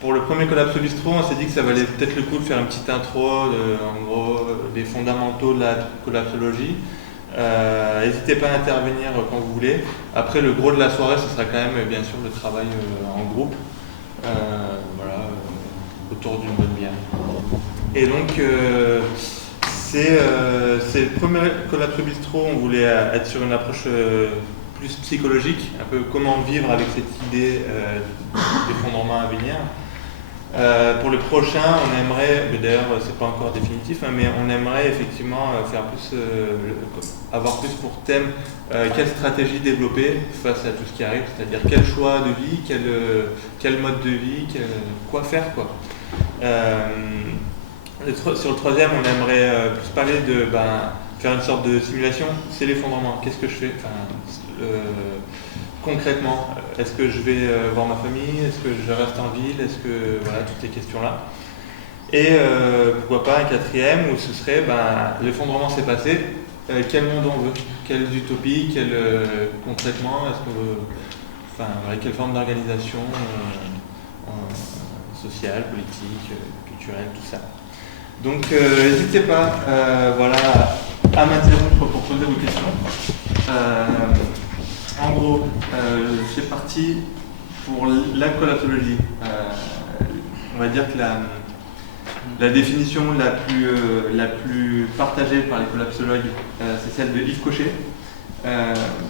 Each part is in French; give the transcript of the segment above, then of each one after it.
pour le premier Collapso Bistro, on s'est dit que ça valait peut-être le coup de faire une petite intro, en gros, des fondamentaux de la collapsologie. N'hésitez pas à intervenir quand vous voulez. Après, le gros de la soirée, ce sera quand même, bien sûr, le travail en groupe, voilà, autour d'une bonne bière. Et donc, c'est le premier Collapso Bistro. On voulait être sur une approche plus psychologique, un peu comment vivre avec cette idée d'effondrement à venir. Pour le prochain, on aimerait, d'ailleurs c'est pas encore définitif, hein, mais on aimerait effectivement faire plus, avoir plus pour thème quelle stratégie développer face à tout ce qui arrive, c'est-à-dire quel choix de vie, quel mode de vie, quoi faire quoi. Sur le troisième, on aimerait plus parler de faire une sorte de simulation. C'est l'effondrement, qu'est-ce que je fais concrètement, est-ce que je vais voir ma famille? Est-ce que je reste en ville? Est-ce que voilà, toutes ces questions-là. Et pourquoi pas un quatrième où ce serait l'effondrement s'est passé, quel monde on veut? Quelles utopies? Concrètement, est-ce que quelle forme d'organisation sociale, politique, culturelle, tout ça. Donc n'hésitez pas voilà, à m'interrompre pour poser vos questions. En gros, c'est parti pour la collapsologie. On va dire que la définition la plus partagée par les collapsologues, c'est celle de Yves Cochet,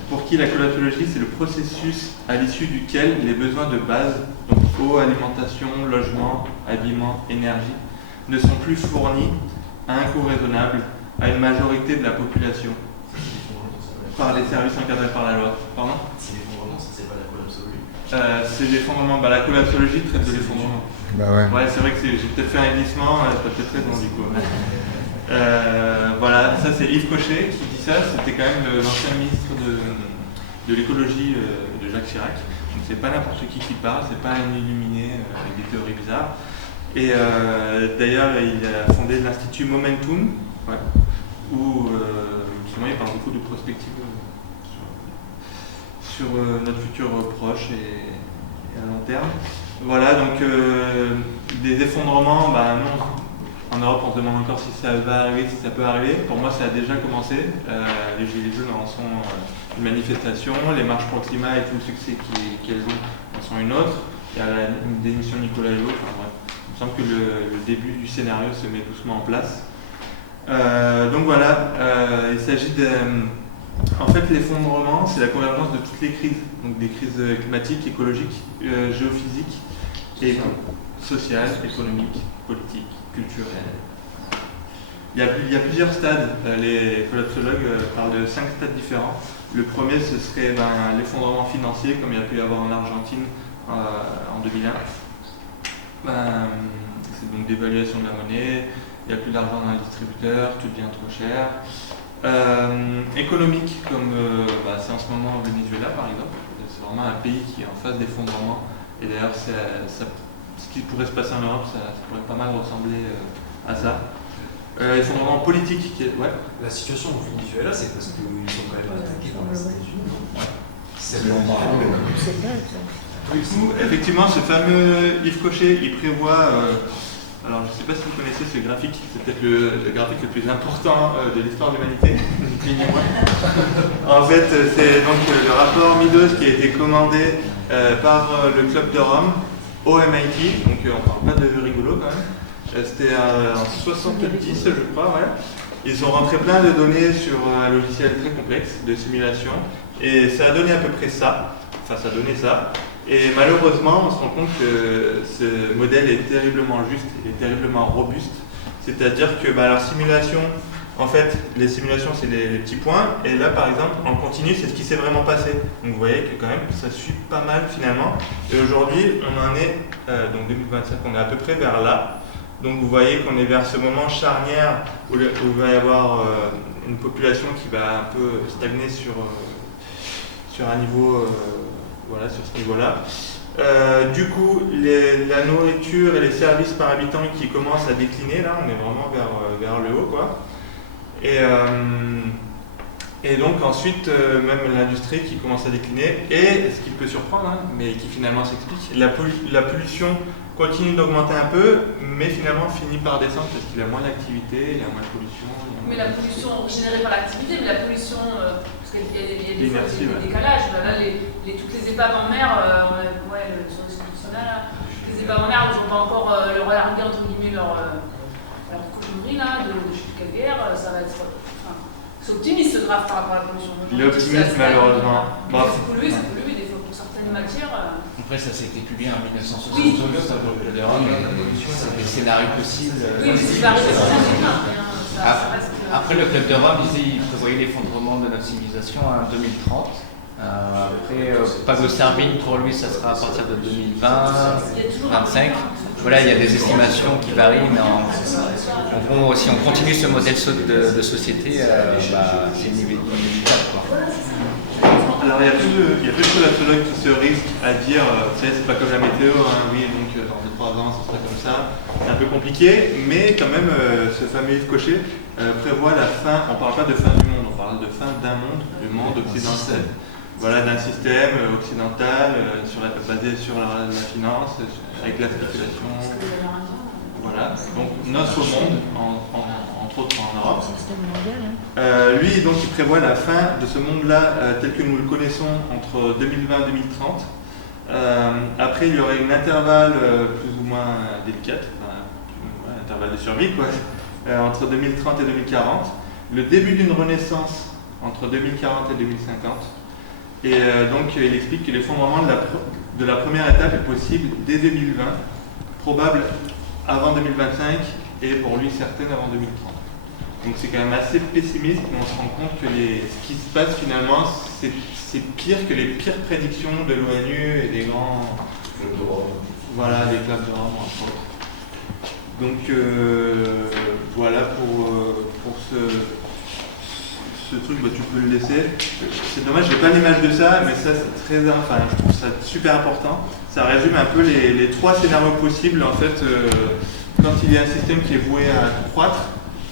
pour qui la collapsologie, c'est le processus à l'issue duquel les besoins de base, donc eau, alimentation, logement, habillement, énergie, ne sont plus fournis à un coût raisonnable à une majorité de la population. Par les services encadrés par la loi. Pardon ? C'est l'effondrement, ça c'est pas la collapsologie. C'est l'effondrement. La collapsologie traite de l'effondrement. Ouais, c'est vrai que j'ai peut-être fait un glissement, c'est pas peut-être raison du coup. Voilà, ça c'est Yves Cochet qui dit ça. C'était quand même l'ancien ministre de l'écologie de Jacques Chirac. Donc c'est pas n'importe qui parle, c'est pas un illuminé avec des théories bizarres. Et d'ailleurs, il a fondé l'Institut Momentum, où justement il parle beaucoup de prospective sur notre futur proche et à long terme. Voilà, donc des effondrements, nous, en Europe on se demande encore si ça va arriver, si ça peut arriver. Pour moi ça a déjà commencé. Les Gilets jaunes en sont une manifestation, les marches pour le climat et tout le succès qu'elles ont en sont une autre. Il y a la démission de Nicolas Hulot, il me semble que le début du scénario se met doucement en place. Donc voilà, il s'agit de... En fait, l'effondrement, c'est la convergence de toutes les crises, donc des crises climatiques, écologiques, géophysiques, et sociales, économiques, politiques, culturelles. Il y a plusieurs stades. Les collapsologues parlent de 5 stades différents. Le premier, ce serait l'effondrement financier, comme il y a pu y avoir en Argentine en 2001. C'est donc dévaluation de la monnaie. Il n'y a plus d'argent dans les distributeurs, tout devient trop cher. Économique, comme c'est en ce moment au Venezuela par exemple. C'est vraiment un pays qui est en phase d'effondrement. Et d'ailleurs, ce qui pourrait se passer en Europe, ça pourrait pas mal ressembler à ça. Effondrement politique. La situation au Venezuela, c'est parce qu'ils sont quand même attaqués par les États-Unis, non ? C'est le Du coup, effectivement, ce fameux Yves Cochet, il prévoit... alors, je ne sais pas si vous connaissez ce graphique, c'est peut-être le graphique le plus important de l'histoire de l'humanité, ni plus ni moins. En fait, c'est donc le rapport Meadows qui a été commandé par le Club de Rome au MIT, donc on ne parle pas de rigolo quand même. C'était en 70, je crois, ouais. Ils ont rentré plein de données sur un logiciel très complexe de simulation, et ça a donné à peu près ça, ça a donné ça. Et malheureusement, on se rend compte que ce modèle est terriblement juste et terriblement robuste. C'est-à-dire que leur simulation, en fait, les simulations, c'est les petits points. Et là, par exemple, en continu, c'est ce qui s'est vraiment passé. Donc vous voyez que quand même, ça suit pas mal finalement. Et aujourd'hui, on en est, donc 2025, on est à peu près vers là. Donc vous voyez qu'on est vers ce moment charnière où il va y avoir une population qui va un peu stagner sur un niveau... Voilà, sur ce niveau-là. Du coup, la nourriture et les services par habitant qui commencent à décliner, là, on est vraiment vers le haut, quoi. Et Et donc ensuite, même l'industrie qui commence à décliner, et ce qui peut surprendre, hein, mais qui finalement s'explique, la pollution continue d'augmenter un peu, mais finalement finit par descendre parce qu'il y a moins d'activité, il y a moins de pollution. Mais la pollution générée par l'activité, mais la pollution, parce qu'il y a des fois des décalages, là, toutes les épaves en mer, sur les solutions-là, les épaves en mer, ils n'ont pas encore leur largué entre guillemets leur cochonnerie là, de chute calcaire, ça va être. C'est optimiste ce graphe par rapport à la pollution. Il est optimiste malheureusement. C'est pollué des fois pour certaines matières. Après ça s'est été publié en 1972 oui. De Rome, c'est des scénarios possibles. Oui, c'est ce qui va arriver après le Club de Rome disait il prévoyait l'effondrement de notre civilisation en 2030. Après, Pablo Servigne, pour lui, ça sera à partir de 2020, 2025. Voilà, il y a des estimations qui varient, mais en gros, si on continue ce modèle de société, c'est inévitable. Alors, il y a peu de climatologues qui se risquent à dire, c'est pas comme la météo, hein, oui, donc dans 2-3 ans, ce sera comme ça. C'est un peu compliqué, mais quand même, ce fameux Yves Cochet prévoit la fin, on ne parle pas de fin du monde, on parle de fin d'un monde, du monde occidental. Voilà, d'un système occidental basé sur la finance, avec la spéculation. Voilà, donc notre monde, entre autres en Europe. Lui, donc, il prévoit la fin de ce monde-là tel que nous le connaissons entre 2020 et 2030. Après, il y aurait un intervalle plus ou moins délicat, un intervalle de survie, quoi, entre 2030 et 2040. Le début d'une renaissance entre 2040 et 2050. Et donc il explique que l'effondrement de la première étape est possible dès 2020, probable avant 2025 et pour lui certaine avant 2030. Donc c'est quand même assez pessimiste, mais on se rend compte que ce qui se passe finalement, c'est pire que les pires prédictions de l'ONU et des grands clubs de Rome. Voilà, des clubs de Rome entre autres. Donc voilà pour ce truc, tu peux le laisser. C'est dommage, j'ai pas l'image de ça, mais ça c'est je trouve ça super important. Ça résume un peu les 3 scénarios possibles en fait. Quand il y a un système qui est voué à croître,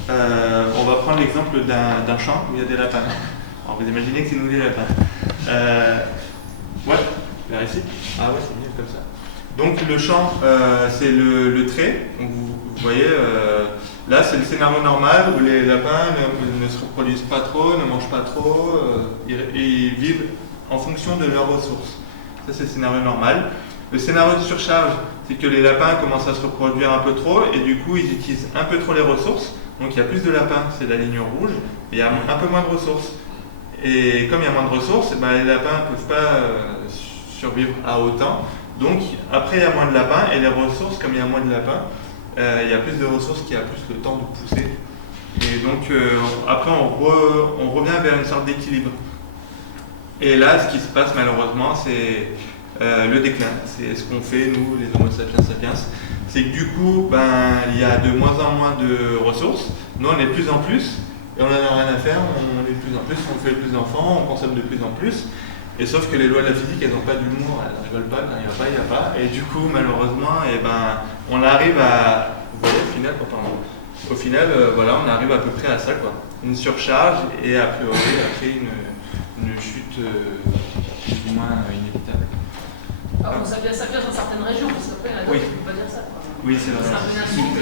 on va prendre l'exemple d'un champ où il y a des lapins. Alors vous imaginez que c'est nous des lapins. Ouais, vers ici. Ah ouais, c'est mieux comme ça. Donc le champ, c'est le trait. Donc, vous voyez. Là, c'est le scénario normal où les lapins ne se reproduisent pas trop, ne mangent pas trop, ils vivent en fonction de leurs ressources. Ça, c'est le scénario normal. Le scénario de surcharge, c'est que les lapins commencent à se reproduire un peu trop et du coup, ils utilisent un peu trop les ressources. Donc, il y a plus de lapins, c'est la ligne rouge, et il y a un peu moins de ressources. Et comme il y a moins de ressources, les lapins ne peuvent pas survivre à autant. Donc, après, il y a moins de lapins et les ressources, comme il y a moins de lapins, il y a plus de ressources qui a plus le temps de pousser. Et donc après on revient vers une sorte d'équilibre. Et là ce qui se passe malheureusement c'est le déclin. C'est ce qu'on fait nous les Homo sapiens sapiens. C'est que du coup il y a de moins en moins de ressources. Nous on est de plus en plus et on n'en a rien à faire, on est de plus en plus, on fait de plus d'enfants, on consomme de plus en plus. Et sauf que les lois de la physique, elles n'ont pas d'humour, elles ne rigolent pas, quand il n'y a pas. Et du coup, malheureusement, on arrive à... Vous voyez, au final, on arrive à peu près à ça, quoi. Une surcharge et a priori, après, une chute plus ou moins inévitable. Alors, ça vient dans certaines régions, parce qu'après, il y en a d'autres qui ne peuvent pas dire ça, quoi. Oui, c'est vrai. C'est un peu une insulte.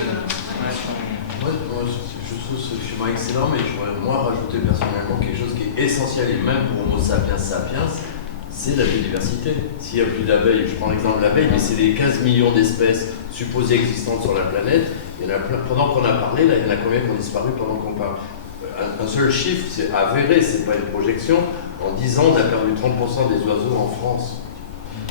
Moi, je trouve ce schéma excellent, mais j'aurais moi rajouté personnellement quelque chose qui est essentiel, et même pour Homo sapiens sapiens, c'est la biodiversité. S'il n'y a plus d'abeilles, je prends l'exemple de l'abeille, mais c'est les 15 millions d'espèces supposées existantes sur la planète. Il y en a plein, pendant qu'on a parlé, là, il y en a combien qui ont disparu pendant qu'on parle? Un seul chiffre, c'est avéré, c'est pas une projection. En 10 ans, on a perdu 30% des oiseaux en France.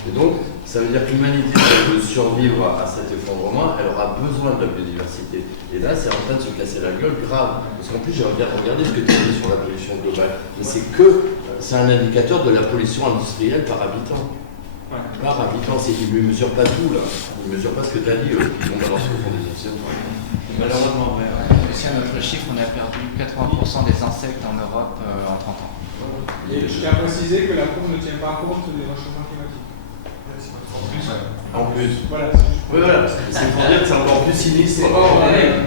Et donc, ça veut dire que l'humanité, si elle veut survivre à cet effondrement, elle aura besoin de la biodiversité. Et là, c'est en train de se casser la gueule grave. Parce qu'en plus, j'ai regardé ce que tu as dit sur la pollution globale. Mais c'est un indicateur de la pollution industrielle par habitant. Ouais. Par habitant, il ne mesure pas tout, là. Il ne mesure pas ce que tu as dit, on balance au fond des océans. Malheureusement, ouais. Aussi, à notre chiffre, on a perdu 80% des insectes en Europe en 30 ans. Et je tiens à préciser que la courbe ne tient pas compte des réchauffements climatiques. En plus. Voilà. Oui, voilà. C'est pour dire que c'est encore plus sinistre.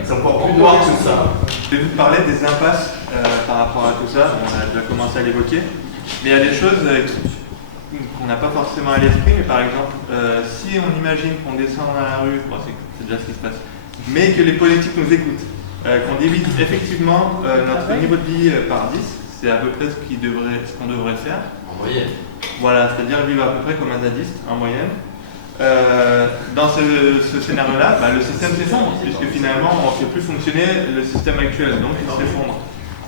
C'est encore plus noir que ça. Je vais vous parler des impasses par rapport à tout ça. On a déjà commencé à l'évoquer. Mais il y a des choses qu'on n'a pas forcément à l'esprit. Mais par exemple, si on imagine qu'on descend dans la rue, bon, c'est déjà ce qui se passe, mais que les politiques nous écoutent, qu'on divise effectivement notre niveau de vie par 10, c'est à peu près ce qu'on devrait faire. En moyenne. Voilà, c'est-à-dire vivre à peu près comme un zadiste en moyenne. Dans ce scénario-là, le système s'effondre, puisque finalement on ne fait plus fonctionner le système actuel, donc il s'effondre.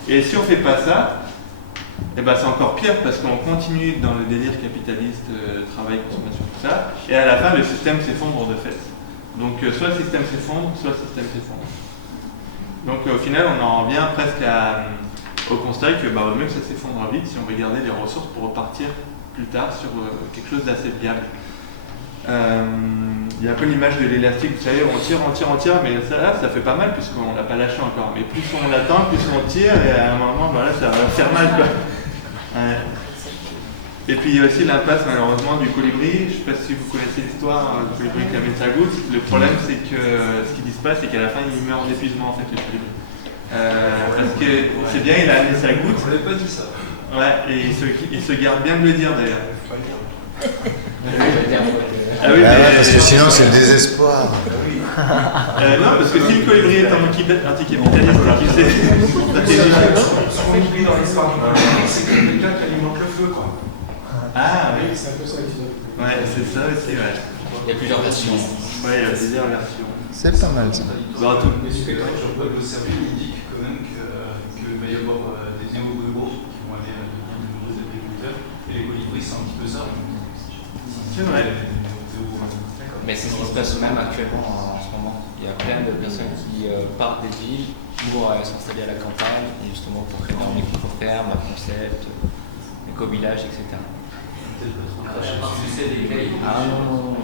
Et si on ne fait pas ça, c'est encore pire parce qu'on continue dans le délire capitaliste, travail, consommation, tout ça, et à la fin le système s'effondre de fait. Donc soit le système s'effondre, soit le système s'effondre. Donc au final on en revient presque au constat que vaut mieux que ça s'effondre vite si on veut garder les ressources pour repartir plus tard sur quelque chose d'assez viable. Il y a un peu l'image de l'élastique, vous savez, on tire, mais ça fait pas mal puisqu'on l'a pas lâché encore. Mais plus on l'attend, plus on tire, et à un moment, ça va faire mal, quoi. Ouais. Et puis il y a aussi l'impasse, malheureusement, du colibri. Je ne sais pas si vous connaissez l'histoire du colibri qui amène sa goutte. Le problème, c'est que ce qui se passe, c'est qu'à la fin, il meurt d'épuisement, en fait, le colibri. Parce que c'est bien, il a amené sa goutte. On n'avait pas dit ça. Ouais, et il se garde bien de le dire, d'ailleurs. Ah oui, parce que sinon c'est le désespoir. Non, parce que si le colibri est anticapitaliste et qu'il sait stratégie. Ce qu'on oublie dans l'histoire du colibri, c'est que quelqu'un qui alimente le feu, quoi. Ah oui, c'est un peu ça l'histoire. Ouais, c'est ça aussi, ouais. Il y a plusieurs versions. Ouais, il y a plusieurs versions. C'est pas mal ça. Mais ce que j'en peux observer, il indique quand même qu'il va y avoir des néo-ruraux qui vont aller devenir de nouveaux agriculteurs, et les colibris, c'est un petit peu ça. C'est vrai. Mais c'est ce qui se passe même actuellement en ce moment. Il y a plein de personnes qui partent des villes pour s'installer à la campagne, et justement pour créer leur micro-ferme, un concept, éco-village, etc. Ah non.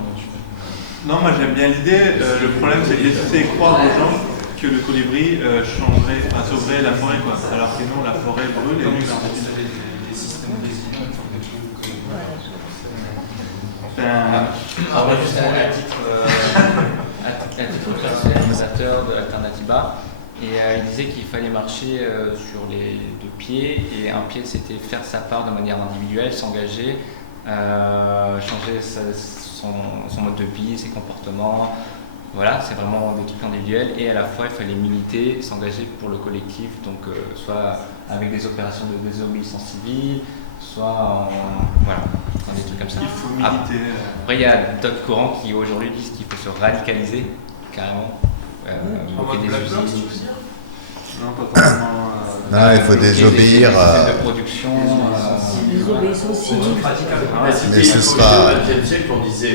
Non, moi j'aime bien l'idée. Le problème, c'est de laisser croire aux gens que le colibri sauverait la forêt, quoi. Alors que non, la forêt brûle et lui, Juste à titre personnel, fondateur de Alternativa, et il disait qu'il fallait marcher sur les deux pieds, et un pied c'était faire sa part de manière individuelle, s'engager, changer son mode de vie, ses comportements. Voilà, c'est vraiment des trucs individuels, et à la fois il fallait militer, s'engager pour le collectif, donc soit avec des opérations de désobéissance civile, soit dans des trucs comme ça. Il faut militer. Après, il y a d'autres courants qui aujourd'hui disent qu'il faut se radicaliser, carrément. Bloquer des usines. Non, pas forcément. Non, il faut désobéir. De production. Désobéissance civile. Mais ce sera. Au XXe siècle, on disait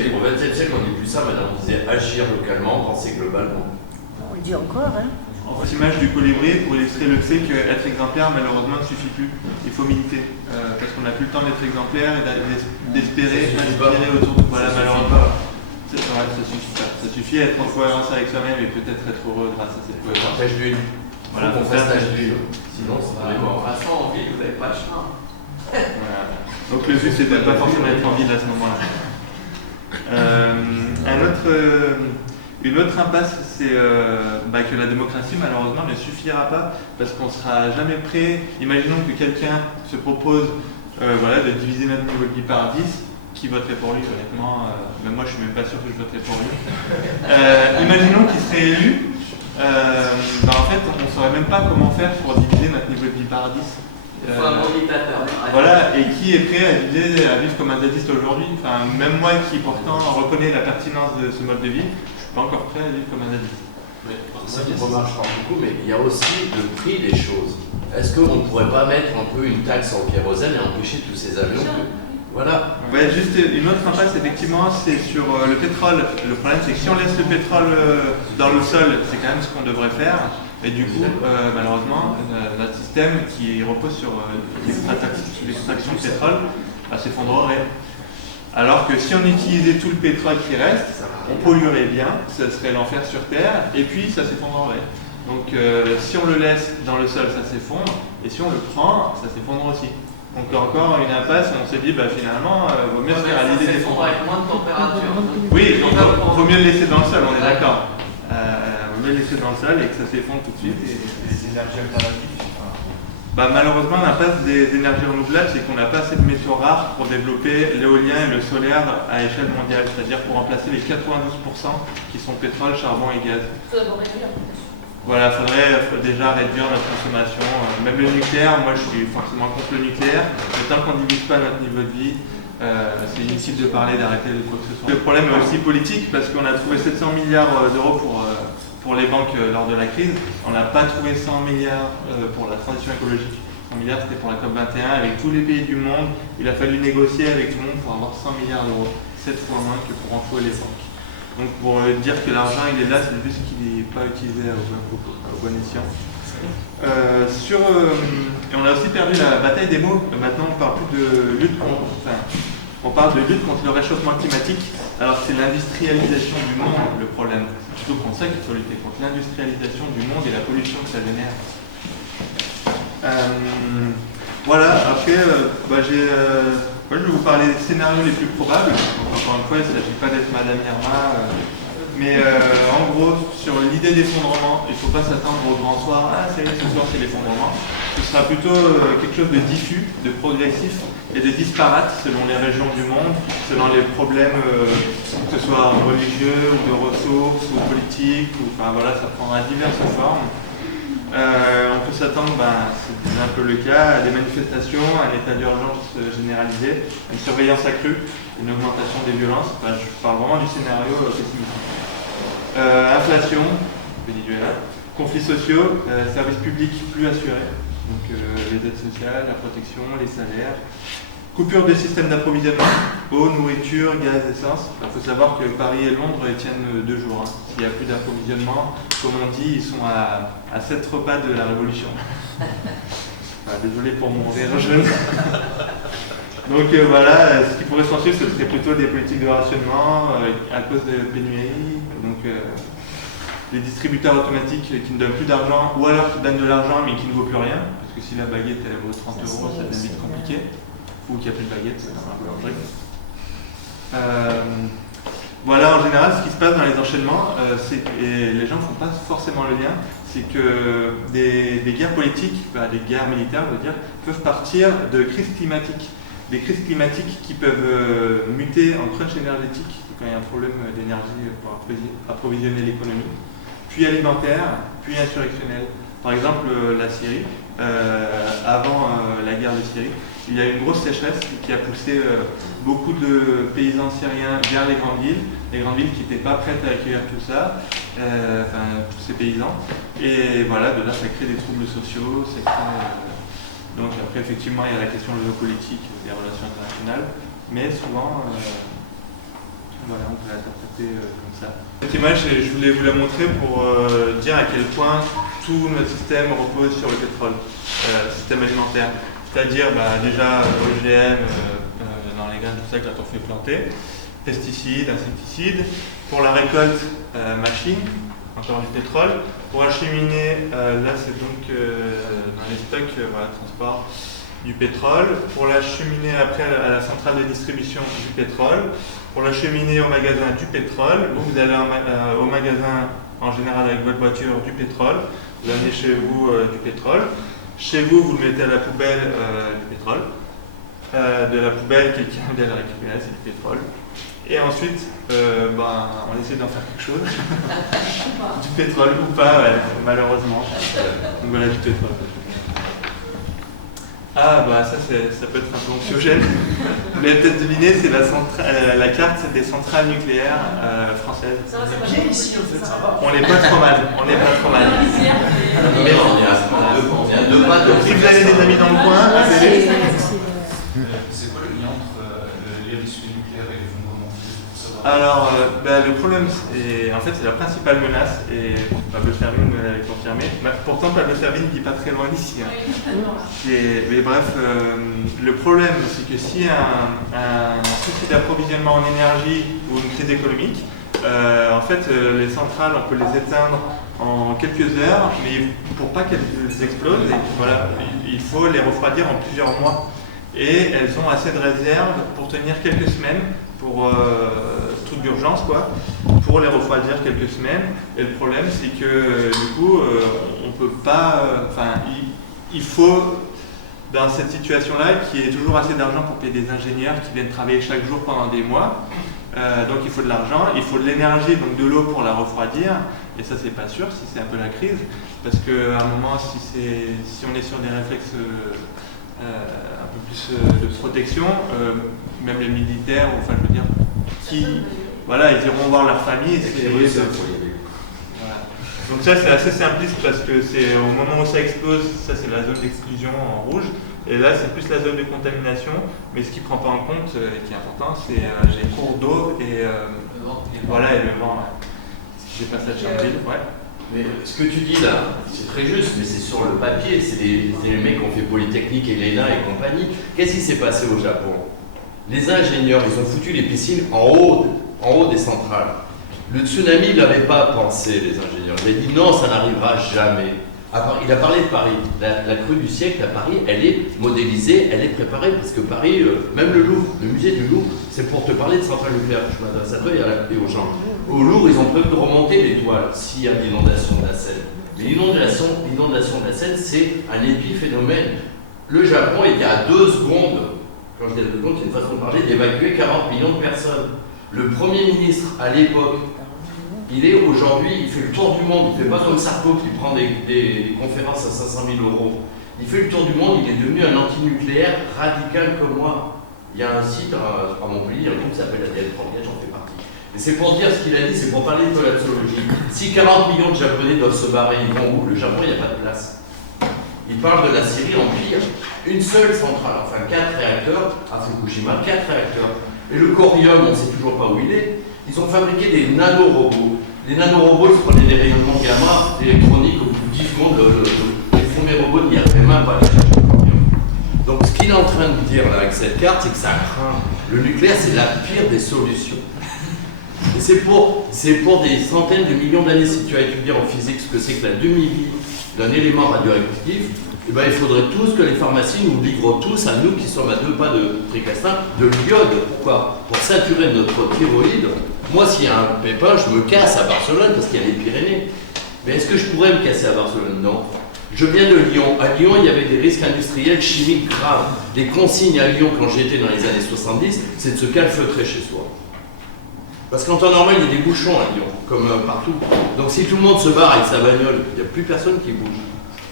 plus ça, maintenant on disait agir localement, penser globalement. On le dit encore, hein. Cette image du colibri pour illustrer le fait qu'être exemplaire, malheureusement, ne suffit plus. Il faut militer. Parce qu'on n'a plus le temps d'être exemplaire et d'espérer, d'inspirer autour de. Voilà, malheureusement. Ça suffit pas. Ça suffit à être en cohérence avec soi-même et peut-être être heureux grâce à cette cohérence. Partage d'huile. Voilà, on fait stage d'huile. Sinon, c'est pas les morts. En ville, vous n'avez pas le chemin. Voilà. Donc le but, c'est de ne pas forcément être en ville à ce moment-là. Une autre impasse, c'est que la démocratie, malheureusement, ne suffira pas parce qu'on ne sera jamais prêt. Imaginons que quelqu'un se propose de diviser notre niveau de vie par 10. Qui voterait pour lui, honnêtement, même moi je suis même pas sûr que je voterais pour lui. Imaginons qu'il serait élu, en fait on ne saurait même pas comment faire pour diviser notre niveau de vie par 10. Il faut un bon dictateur. Voilà, et qui est prêt à vivre comme un zadiste aujourd'hui? Enfin, même moi qui pourtant reconnais la pertinence de ce mode de vie, je suis pas encore prêt à vivre comme un zadiste. Ça remarche pas beaucoup, mais il y a aussi le prix des choses. Est-ce qu'on ne pourrait pas mettre un peu une taxe en kérosène et empêcher tous ces avions Voilà. Ouais, juste une autre impasse, effectivement, c'est sur le pétrole. Le problème, c'est que si on laisse le pétrole dans le sol, c'est quand même ce qu'on devrait faire. Et du coup, malheureusement, notre système qui repose sur l'extraction de pétrole s'effondrerait. Alors que si on utilisait tout le pétrole qui reste, on polluerait bien, ça serait l'enfer sur Terre, et puis ça s'effondrerait. Donc si on le laisse dans le sol, ça s'effondre, et si on le prend, ça s'effondre aussi. Donc encore une impasse, on s'est dit finalement, vaut mieux se faire à l'idée des fonds. Avec moins de température. Oui, donc vaut mieux le laisser dans le sol, on est d'accord. Vaut mieux le laisser dans le sol et que ça s'effondre tout de suite. Les énergies alternatives. Malheureusement, l'impasse des énergies renouvelables, c'est qu'on n'a pas assez de métaux rares pour développer l'éolien et le solaire à échelle mondiale, c'est-à-dire pour remplacer les 92% qui sont pétrole, charbon et gaz. Voilà, il faudrait déjà réduire notre consommation. Même le nucléaire, moi je suis forcément contre le nucléaire, mais tant qu'on ne divise pas notre niveau de vie, c'est inutile de parler d'arrêter de quoi que ce soit. Le problème est aussi politique parce qu'on a trouvé 700 milliards d'euros pour les banques lors de la crise. On n'a pas trouvé 100 milliards pour la transition écologique. 100 milliards c'était pour la COP21 avec tous les pays du monde. Il a fallu négocier avec tout le monde pour avoir 100 milliards d'euros, 7 fois moins que pour renflouer les banques. Donc pour dire que l'argent il est là, c'est juste qu'il n'est pas utilisé au bon escient. Et on a aussi perdu la bataille des mots. Maintenant on parle plus de lutte contre, on parle de lutte contre le réchauffement climatique. Alors c'est l'industrialisation du monde le problème. C'est plutôt contre ça qu'il faut lutter, contre l'industrialisation du monde et la pollution que ça génère. Voilà, après je vais vous parler des scénarios les plus probables. Donc, encore une fois, il ne s'agit pas d'être Madame Irma. Mais en gros, sur l'idée d'effondrement, il ne faut pas s'attendre au grand soir. Ah, c'est ce soir, c'est l'effondrement. Ce sera plutôt quelque chose de diffus, de progressif et de disparate selon les régions du monde, selon les problèmes, que ce soit religieux ou de ressources ou politiques. Voilà, ça prendra diverses formes. On peut s'attendre, c'est un peu le cas, à des manifestations, à un état d'urgence généralisé, une surveillance accrue, une augmentation des violences. Je parle vraiment du scénario pessimiste. Inflation, Venezuela, conflits sociaux, services publics plus assurés, donc les aides sociales, la protection, les salaires. Coupure des systèmes d'approvisionnement, eau, nourriture, gaz, essence. Il faut savoir que Paris et Londres tiennent 2 jours. S'il n'y a plus d'approvisionnement, comme on dit, ils sont à 7 repas de la Révolution. Désolé pour mon rire jeune. Donc voilà, ce qui pourrait s'en suivre, ce serait plutôt des politiques de rationnement à cause de pénuries. Donc les distributeurs automatiques qui ne donnent plus d'argent, ou alors qui donnent de l'argent mais qui ne vaut plus rien. Parce que si la baguette elle vaut 30 €, ça devient vite compliqué. Ou qu'il n'y a plus de baguette, c'est un peu un truc. Voilà, en général, ce qui se passe dans les enchaînements, et les gens ne font pas forcément le lien, c'est que des guerres politiques, des guerres militaires, je veux dire, peuvent partir de crises climatiques. Des crises climatiques qui peuvent muter en crunch énergétique, quand il y a un problème d'énergie pour approvisionner l'économie, puis alimentaire, puis insurrectionnel. Par exemple, la Syrie, avant la guerre de Syrie, il y a eu une grosse sécheresse qui a poussé beaucoup de paysans syriens vers les grandes villes qui n'étaient pas prêtes à accueillir tout ça, tous ces paysans. Et voilà, de là, ça crée des troubles sociaux. Donc après, effectivement, il y a la question géopolitique des relations internationales, mais souvent, voilà, on peut l'interpréter comme ça. Cette image, je voulais vous la montrer pour dire à quel point tout notre système repose sur le pétrole, système alimentaire. C'est-à-dire déjà OGM dans les graines, tout ça que la on fait planter, pesticides, insecticides. Pour la récolte, machine, encore du pétrole. Pour acheminer, là c'est donc dans les stocks, transport du pétrole. Pour l'acheminer après à la centrale de distribution du pétrole. Pour l'acheminer au magasin du pétrole. Vous allez au magasin en général avec votre voiture du pétrole. Vous amenez chez vous du pétrole. Chez vous, vous le mettez à la poubelle du pétrole. De la poubelle, quelqu'un vient le récupérer, c'est du pétrole. Et ensuite, on essaie d'en faire quelque chose. Du pétrole ou pas, malheureusement. Donc voilà, du pétrole. Ça peut être un peu anxiogène. Vous l'avez peut-être deviné, c'est la carte des centrales nucléaires françaises. Bien ici, en fait, ça va. On n'est pas trop mal. Mais on est à 2 pas de. si vous avez des amis dans le coin, c'est C'est quoi le lien entre les risques nucléaires et l'effondrement? Alors, le problème, en fait, c'est la principale menace, et Pablo Servigne me l'avait confirmé. Pourtant, Pablo Servigne ne vit pas très loin d'ici. Mais bref, le problème, c'est que si un souci d'approvisionnement en énergie ou une crise économique, en fait, les centrales, on peut les éteindre en quelques heures, mais pour pas qu'elles explosent, il faut les refroidir en plusieurs mois. et elles ont assez de réserves pour tenir quelques semaines, pour truc d'urgence quoi, pour les refroidir quelques semaines. Et le problème c'est que du coup on peut pas, il faut dans cette situation-là qu'il y ait toujours assez d'argent pour payer des ingénieurs qui viennent travailler chaque jour pendant des mois. Donc il faut de l'argent, il faut de l'énergie, donc de l'eau pour la refroidir. Et ça c'est pas sûr si c'est un peu la crise, parce qu'à un moment si on est sur des réflexes un peu plus de protection, même les militaires, enfin je veux dire, ils iront voir leur famille. Voilà. Donc ça c'est assez simpliste parce que c'est au moment où ça explose, ça c'est la zone d'exclusion en rouge, et là c'est plus la zone de contamination, mais ce qui ne prend pas en compte et qui est important, c'est les cours d'eau et le vent. Voilà, et le vent. J'ai passé à Tchernobyl, ouais. Mais ce que tu dis là, c'est très juste, mais c'est sur le papier, c'est les mecs qui ont fait Polytechnique et l'ENA et compagnie. Qu'est-ce qui s'est passé au Japon? Les ingénieurs, ils ont foutu les piscines en haut des centrales. Le tsunami, il n'avait pas pensé, les ingénieurs. Il a dit non, ça n'arrivera jamais. Il a parlé de Paris. La crue du siècle à Paris, elle est modélisée, elle est préparée, parce que Paris, même le Louvre, le musée du Louvre, c'est pour te parler de centrale nucléaire. Je m'adresse à toi et aux gens. Au Louvre, ils ont prévu de remonter les toiles s'il y a une inondation de la Seine. Mais l'inondation de la Seine, c'est un épiphénomène. Le Japon était à 2 secondes, quand je dis à 2 secondes, c'est une façon de parler, d'évacuer 40 millions de personnes. Le Premier ministre, à l'époque, il est aujourd'hui, il fait le tour du monde, il ne fait pas comme Sarko qui prend des conférences à 500 000 €. Il fait le tour du monde, il est devenu un antinucléaire radical comme moi. Il y a un site à Montpellier, un groupe qui s'appelle ADN 31, j'en fais partie. Et c'est pour dire ce qu'il a dit, c'est pour parler de collapsologie. Si 40 millions de Japonais doivent se barrer, ils vont où? Le Japon, il n'y a pas de place. Il parle de la Syrie en pire. Une seule centrale, enfin 4 réacteurs, à Fukushima, 4 réacteurs. Et le corium, on ne sait toujours pas où il est. Ils ont fabriqué des nanorobots. Les nanorobots, ils se prenaient des rayonnements gamma électroniques au bout de 10 secondes. Les premiers robots n'y arrivaient même pas à aller chercher le corium. Donc ce qu'il est en train de dire là avec cette carte, c'est que ça craint. Le nucléaire, c'est la pire des solutions. Et c'est pour des centaines de millions d'années. Si tu as étudié en physique ce que c'est que la demi-vie d'un élément radioactif, eh ben, il faudrait tous que les pharmacies nous livrent tous, à nous qui sommes à 2 pas de Tricastin, de l'iode. Pourquoi? Pour saturer notre thyroïde. Moi, s'il y a un pépin, je me casse à Barcelone parce qu'il y a les Pyrénées. Mais est-ce que je pourrais me casser à Barcelone? Non. Je viens de Lyon. À Lyon, il y avait des risques industriels chimiques graves. Les consignes à Lyon, quand j'étais dans les années 70, c'est de se calfeutrer chez soi. Parce qu'en temps normal, il y a des bouchons à Lyon, comme partout. Donc si tout le monde se barre avec sa bagnole, il n'y a plus personne qui bouge.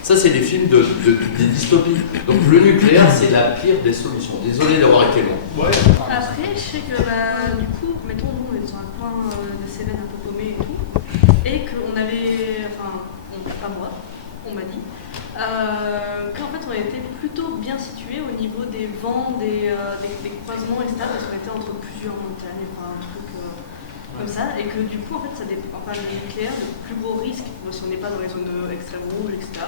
Ça, c'est des films des dystopies. Donc le nucléaire, c'est la pire des solutions. Désolé d'avoir été long. Ouais. Après, je sais que du coup, mettons, nous, on est dans un coin de Cévennes un peu paumé et tout, et qu'on avait, pas moi, on m'a dit, qu'en fait, on était plutôt bien situé au niveau des vents, des croisements, etc., parce qu'on était entre plusieurs montagnes, un truc comme ça, et que du coup, en fait, ça dépend. Enfin, le nucléaire, le plus gros risque, si on n'est pas dans les zones extrêmes rouges, etc.,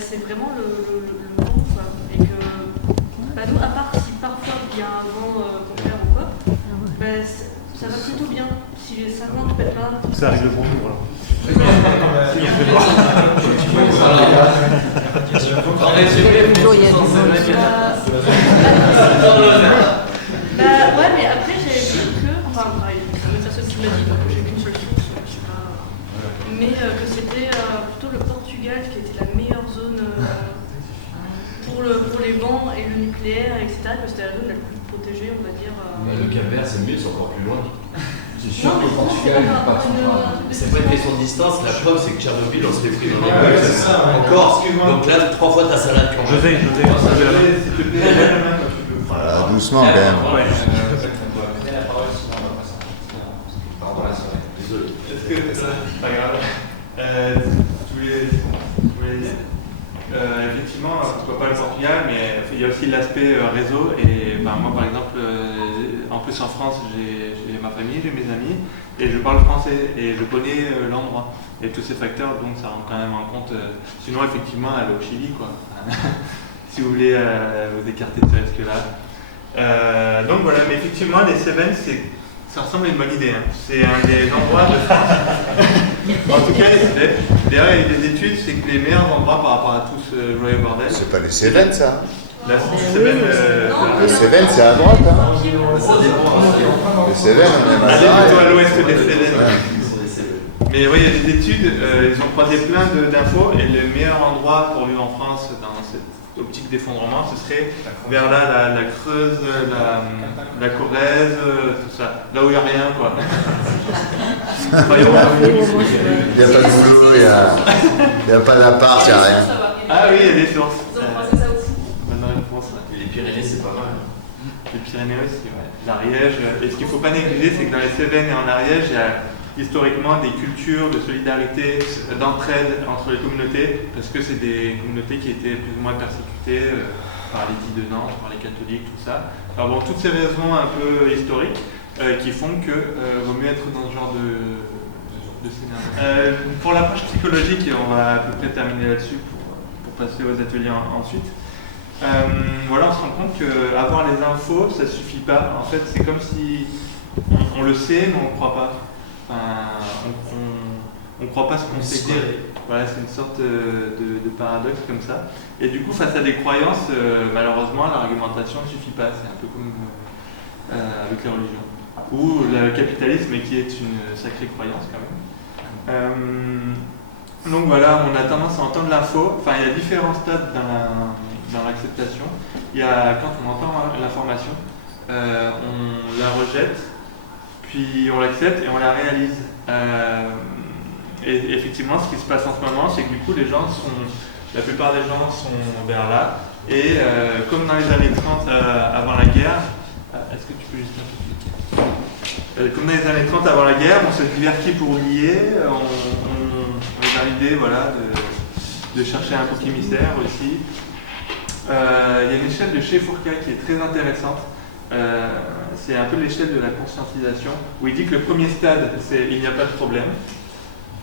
c'est vraiment le vent, quoi. Et que, nous, à part si parfois il y a un vent contraire ou quoi, ça va plutôt bien. Si les 50 ne pètent pas. Ça arrive le bon jour, alors. Ouais, mais après, j'avais vu que, enfin, c'est une personne qui m'a dit, donc j'ai qu'une seule source, je sais pas, mais que c'était plutôt le Portugal qui était la meilleure zone pour les vents et le nucléaire, etc., que c'était la zone la plus protégée, on va dire. Le Cap-Vert, c'est mieux, c'est encore plus loin. C'est sûr que le Portugal n'est pas central. C'est pas une question de distance, la preuve c'est que Tchernobyl, on se fait pris dans les gueules. C'est ça, encore. Donc là, 3 fois ta salade quand même. José, s'il te plaît. Voilà, doucement quand même. Désolé. Est-ce que c'est pas grave. Je voulais dire. Effectivement, pourquoi pas le Portugal, mais il y a aussi l'aspect réseau. Et moi, par exemple, en plus en France, j'ai ma famille, j'ai mes amis, et je parle français, et je connais l'endroit. Et tous ces facteurs, donc ça rentre quand même en compte. Sinon, effectivement, aller au Chili, quoi. Si vous voulez vous écarter de ce risque-là. Donc voilà, mais effectivement, les Cévennes, ça ressemble à une bonne idée. Hein. C'est un des endroits de France. En tout cas, d'ailleurs, il y a des études, c'est que les meilleurs endroits par rapport à tout ce joyeux bordel. C'est pas les Cévennes, ça? La oui, Cévennes, Les Cévennes, c'est à droite. Hein. Ça dépend. Les Cévennes, on est elle est plutôt à mal. l'ouest des Cévennes. Ouais. Mais oui, il y a des études, ils ont croisé plein d'infos et le meilleur endroit pour vivre en France dans cette optique d'effondrement, ce serait vers là, la Creuse, la Corrèze, tout ça. Là où il n'y a rien, quoi. Il n'y a pas de boulot, il n'y a pas d'appart, il n'y a rien. Ah oui, il y a des sources. Ils ont croisé ça aussi. Bonne réponse. Et les Pyrénées, c'est pas mal. Les Pyrénées aussi, ouais. L'Ariège. Et ce qu'il ne faut pas négliger, c'est que dans les Cévennes et en Ariège, il y a historiquement des cultures de solidarité, d'entraide entre les communautés, parce que c'est des communautés qui étaient plus ou moins persécutées par les dits de Nantes, par les catholiques, tout ça. Alors bon, toutes ces raisons un peu historiques qui font que vaut mieux être dans ce genre de scénario. Pour l'approche psychologique, et on va à peu près terminer là-dessus pour passer aux ateliers ensuite. Voilà, on se rend compte qu'avoir les infos, ça suffit pas. En fait, c'est comme si on le sait, mais on ne croit pas. Enfin, on ne croit pas ce qu'on sait. Voilà, c'est une sorte de paradoxe comme ça. Et du coup, face à des croyances, malheureusement, l'argumentation ne suffit pas. C'est un peu comme avec la religion. Ou le capitalisme, qui est une sacrée croyance quand même. Donc voilà, on a tendance à entendre l'info. Enfin, il y a différents stades dans l'acceptation. Il y a quand on entend l'information, on la rejette, puis on l'accepte et on la réalise. Et effectivement, ce qui se passe en ce moment, c'est que du coup, la plupart des gens sont vers là. Et comme dans les années 30 avant la guerre, est-ce que tu peux juste impliquer comme dans les années 30 avant la guerre, on se divertit pour oublier, on est dans l'idée voilà, de chercher un bouc émissaire aussi. Il y a une échelle de chez Fourcade qui est très intéressante. C'est un peu l'échelle de la conscientisation, où il dit que le premier stade, c'est il n'y a pas de problème.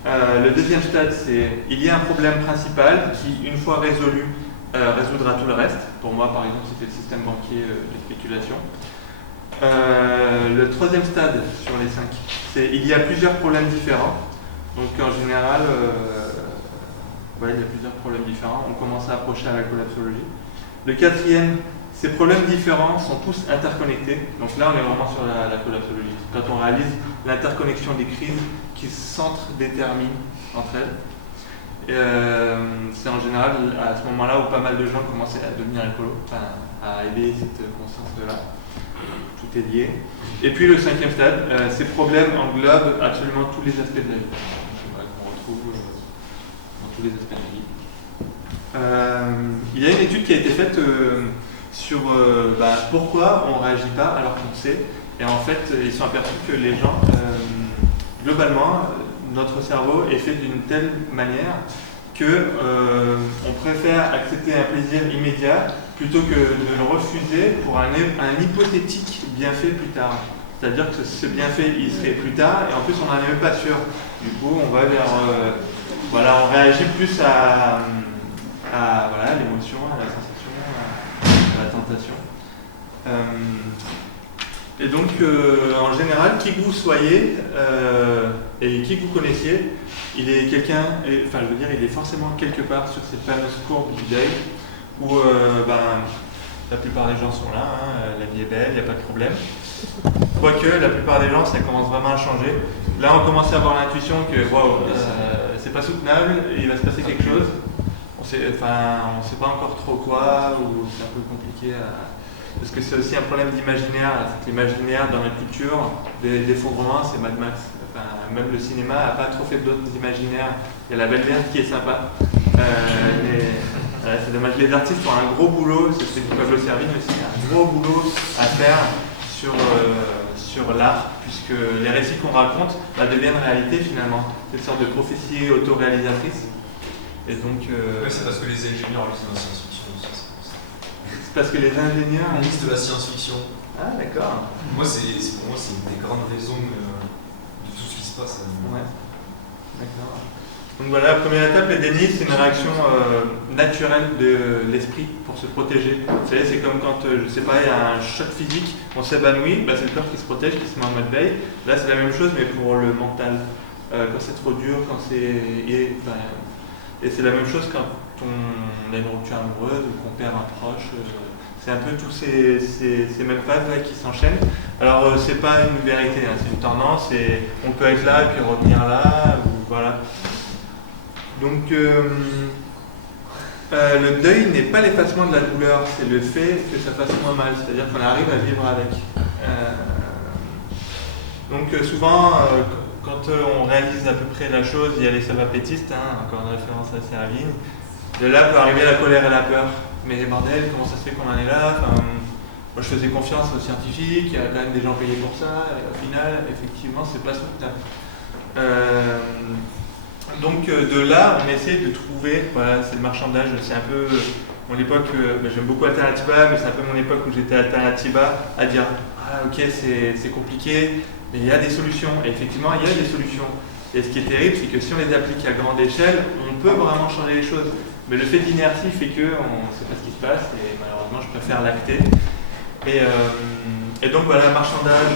Le deuxième stade, c'est il y a un problème principal qui, une fois résolu, résoudra tout le reste. Pour moi, par exemple, c'était le système banquier de spéculation. Le troisième stade sur les 5, c'est il y a plusieurs problèmes différents. Donc en général, il y a plusieurs problèmes différents. On commence à approcher à la collapsologie. Le quatrième, ces problèmes différents sont tous interconnectés. Donc là, on est vraiment sur la collapsologie. Quand on réalise l'interconnexion des crises qui s'entre-déterminent entre elles. C'est en général à ce moment-là où pas mal de gens commencent à devenir écolos, à éveiller cette conscience-là. Tout est lié. Et puis le cinquième stade, ces problèmes englobent absolument tous les aspects de la vie. Qu'on retrouve dans tous les aspects de la vie. Il y a une étude qui a été faite sur pourquoi on ne réagit pas alors qu'on sait. Et en fait, ils sont aperçus que les gens, globalement, notre cerveau est fait d'une telle manière qu'on préfère accepter un plaisir immédiat plutôt que de le refuser pour un hypothétique bienfait plus tard. C'est-à-dire que ce bienfait, il serait plus tard, et en plus, on n'en est même pas sûr. Du coup, on va vers... on réagit plus à l'émotion, à la sensation, à la tentation. Et donc, en général, qui que vous soyez et qui que vous connaissiez, il est quelqu'un, il est forcément quelque part sur cette fameuse courbe du deuil où la plupart des gens sont là, la vie est belle, il n'y a pas de problème. Quoique, la plupart des gens, ça commence vraiment à changer. Là, on commence à avoir l'intuition que c'est pas soutenable, il va se passer quelque chose. On sait pas encore trop quoi, ou c'est un peu compliqué parce que c'est aussi un problème d'imaginaire. L'imaginaire dans la culture, d'effondrement, c'est Mad Max. Même le cinéma n'a pas trop fait d'autres imaginaires. Il y a La Belle Verte qui est sympa. C'est dommage. Les artistes ont un gros boulot, c'est Pablo Servigne aussi, un gros boulot à faire sur l'art, puisque les récits qu'on raconte deviennent réalité finalement. C'est une sorte de prophétie autoréalisatrice. Et donc. C'est parce que les ingénieurs lisent de la science-fiction aussi. C'est parce que les ingénieurs lisent de la science-fiction. Ah, d'accord. Pour moi, c'est une des grandes raisons de tout ce qui se passe. Ouais. D'accord. Donc voilà, la première étape, le déni, c'est une réaction naturelle de l'esprit pour se protéger. Vous savez, c'est comme quand, il y a un choc physique, on s'évanouit, c'est le corps qui se protège, qui se met en mode veille. Là, c'est la même chose, mais pour le mental. Quand c'est trop dur, quand c'est... Et c'est la même chose quand on a une rupture amoureuse ou qu'on perd un proche. C'est un peu tous ces mêmes phases là, qui s'enchaînent. Alors c'est pas une vérité, hein, c'est une tendance et on peut être là et puis revenir là, ou, voilà. Donc le deuil n'est pas l'effacement de la douleur, c'est le fait que ça fasse moins mal, c'est-à-dire qu'on arrive à vivre avec. Donc souvent, quand on réalise à peu près la chose, il y a les salvapétistes, hein, encore une référence à Servigne. De là peut arriver la colère et la peur. Mais bordel, comment ça se fait qu'on en est là? Moi je faisais confiance aux scientifiques, il y a quand même des gens payés pour ça, et au final, effectivement, c'est pas soutenable. Donc de là, on essaie de trouver, voilà, c'est le marchandage, c'est un peu mon époque, j'aime beaucoup Alternativa, mais c'est un peu mon époque où j'étais Alternativa, à dire, ah ok, c'est compliqué, mais il y a des solutions, et effectivement, il y a des solutions. Et ce qui est terrible, c'est que si on les applique à grande échelle, on peut vraiment changer les choses. Mais le fait d'inertie fait qu'on ne sait pas ce qui se passe, et malheureusement, je préfère l'acter. Et donc voilà, marchandage,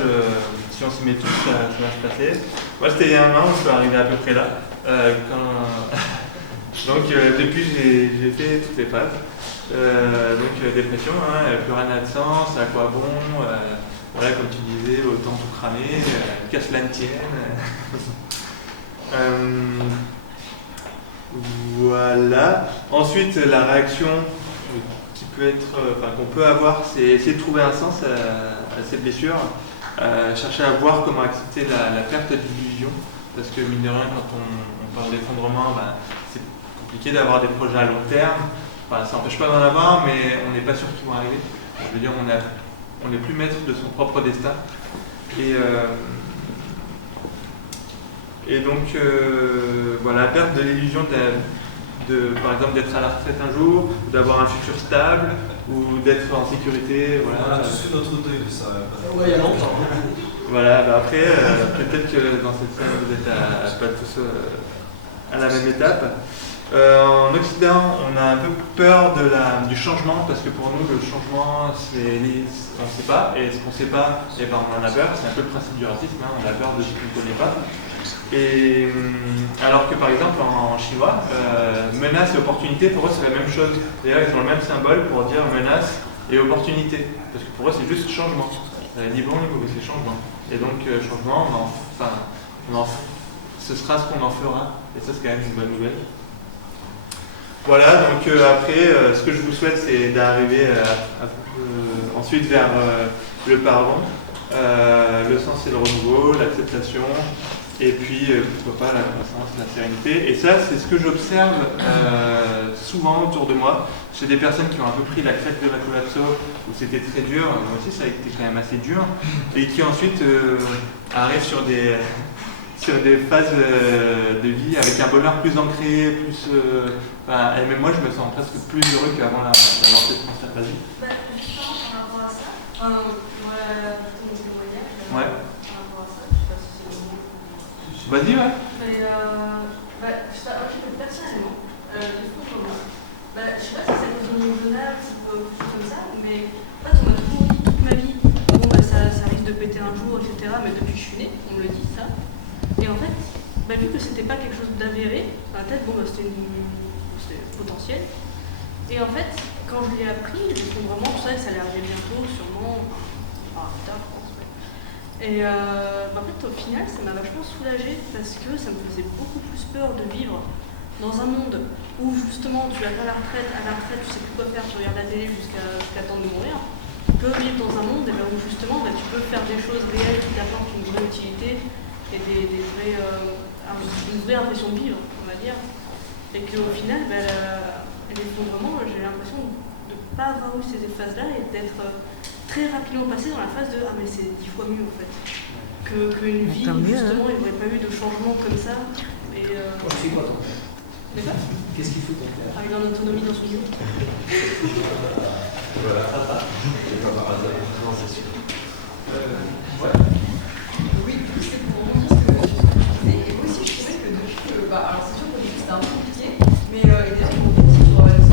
si on s'y met tous, ça va se passer. Moi, c'était il y a un an, je suis arrivé à peu près là. Donc depuis, j'ai fait toutes les phases. Donc dépression, hein, plus rien n'a de sens, à quoi bon, voilà, comme tu disais, autant tout cramer, qu'à cela ne tienne. Voilà. Ensuite, la réaction qui peut être, qu'on peut avoir, c'est essayer de trouver un sens à ces blessures, chercher à voir comment accepter la perte d'illusion, parce que mine de rien, quand on parle d'effondrement, c'est compliqué d'avoir des projets à long terme. Ça n'empêche pas d'en avoir, mais on n'est pas sûr qu'ils vont arriver. Je veux dire, on n'est plus maître de son propre destin. Et donc, voilà, la perte de l'illusion par exemple, d'être à la retraite un jour, d'avoir un futur stable, ou d'être en sécurité. Voilà. On a tous fait notre deuil de ça. Ouais, il y a longtemps. Voilà, après, peut-être que dans cette salle, vous êtes pas tous à la même étape. En Occident, on a un peu peur du changement, parce que pour nous, le changement, on ne sait pas, et ce qu'on ne sait pas, on en a peur. C'est un peu le principe du racisme, hein, on a peur de ce qu'on ne connaît pas. Et alors que par exemple en chinois, menace et opportunité, pour eux c'est la même chose. D'ailleurs ils ont le même symbole pour dire menace et opportunité, parce que pour eux c'est juste changement. Ni bon ni mauvais, c'est changement. Et donc changement, ce sera ce qu'on en fera, et ça c'est quand même une bonne nouvelle. Voilà, donc après ce que je vous souhaite c'est d'arriver ensuite vers le pardon, le sens et le renouveau, l'acceptation. Et puis, pourquoi pas, la connaissance, la sérénité. Et ça, c'est ce que j'observe souvent autour de moi, chez des personnes qui ont un peu pris la crête de la collapso, où c'était très dur, moi aussi ça a été quand même assez dur, et qui ensuite arrivent sur des phases de vie avec un bonheur plus ancré, plus... et même moi, je me sens presque plus heureux qu'avant la lancée de Transfert Basique. Justement, par rapport à ça, moi, ton témoignage, ouais. Par rapport à ça, Vas-y, ouais. Mais personnellement, je sais pas si c'est cause de mon jeune âge ou quelque chose comme ça, mais en fait, on m'a toujours dit toute ma vie, bon, ça risque de péter un jour, etc. Mais depuis que je suis née, on me le dit ça. Et en fait, vu que c'était pas quelque chose d'avéré, dans la tête, c'était potentiel. Et en fait, quand je l'ai appris, je me vraiment tout ça, ça allait arriver bientôt, sûrement, plus tard, je pense. Et en fait, au final, ça m'a vachement soulagée parce que ça me faisait beaucoup plus peur de vivre dans un monde où justement tu vas pas à la retraite, tu sais plus quoi faire, tu regardes la télé jusqu'à temps de mourir. Tu peux vivre dans un monde où justement tu peux faire des choses réelles qui t'apportent une vraie utilité et une vraie impression de vivre, on va dire. Et qu'au final, l'effondrement, j'ai l'impression de ne pas avoir eu ces phases-là et d'être très rapidement passé dans la phase de « Ah mais c'est 10 fois mieux en fait ». Qu'une vie, justement, il n'y aurait pas eu de changement comme ça. Et Moi, je fais quoi ton père? Qu'est-ce qu'il faut ton père? Arriver en autonomie dans son bureau. Voilà. Non, c'est sûr. Ouais. Oui, du coup, c'est pour rebondir ce que tu disais. Et moi aussi, je trouvais que depuis que. Alors, c'est sûr qu'au début, c'était un peu compliqué, mais d'ailleurs, on rebondit sur l'histoire de ça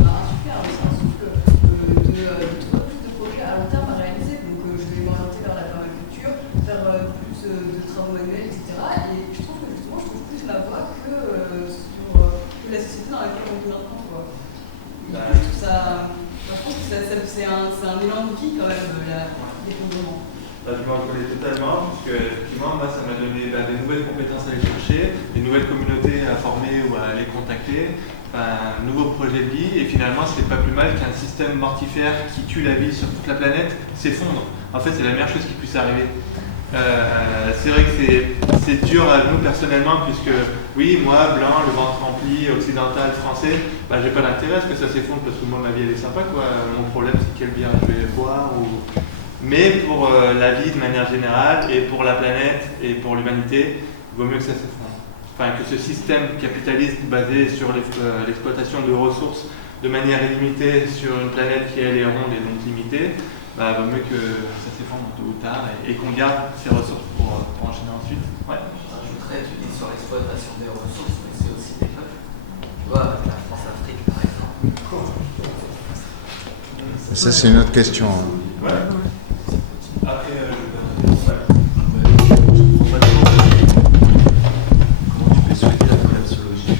m'a super, c'est un souffle de trouver plus de projets à long terme à réaliser. Donc, je vais m'orienter vers la permaculture, faire plus de travaux manuels, etc. Et je trouve que justement, je trouve plus ma voie que la société dans Je pense que c'est un élan de vie quand même, l'effondrement. Je me reconnais totalement, parce que effectivement, moi, ça m'a donné des nouvelles compétences à aller chercher, des nouvelles communautés à former ou à aller contacter, un nouveau projet de vie, et finalement, c'est pas plus mal qu'un système mortifère qui tue la vie sur toute la planète s'effondre. En fait, c'est la meilleure chose qui puisse arriver. C'est vrai que c'est dur à nous personnellement, puisque oui, moi, blanc, le ventre rempli, occidental, français, j'ai pas d'intérêt à ce que ça s'effondre, parce que moi, ma vie, elle est sympa, quoi. Mon problème, c'est quelle bière je vais boire ou... Mais pour la vie de manière générale et pour la planète et pour l'humanité, il vaut mieux que ça s'effondre. Enfin, que ce système capitaliste basé sur l'exploitation de ressources de manière illimitée sur une planète qui elle est ronde et donc limitée, il vaut mieux que ça s'effondre tôt ou tard et qu'on garde ces ressources pour enchaîner ensuite. Ouais. J'ajouterais, tu dis sur l'exploitation des ressources, mais c'est aussi des peuples. Tu vois, la France-Afrique par exemple. Ça, c'est une autre question. Ouais. Après, comment tu peux souhaiter la collapsologie,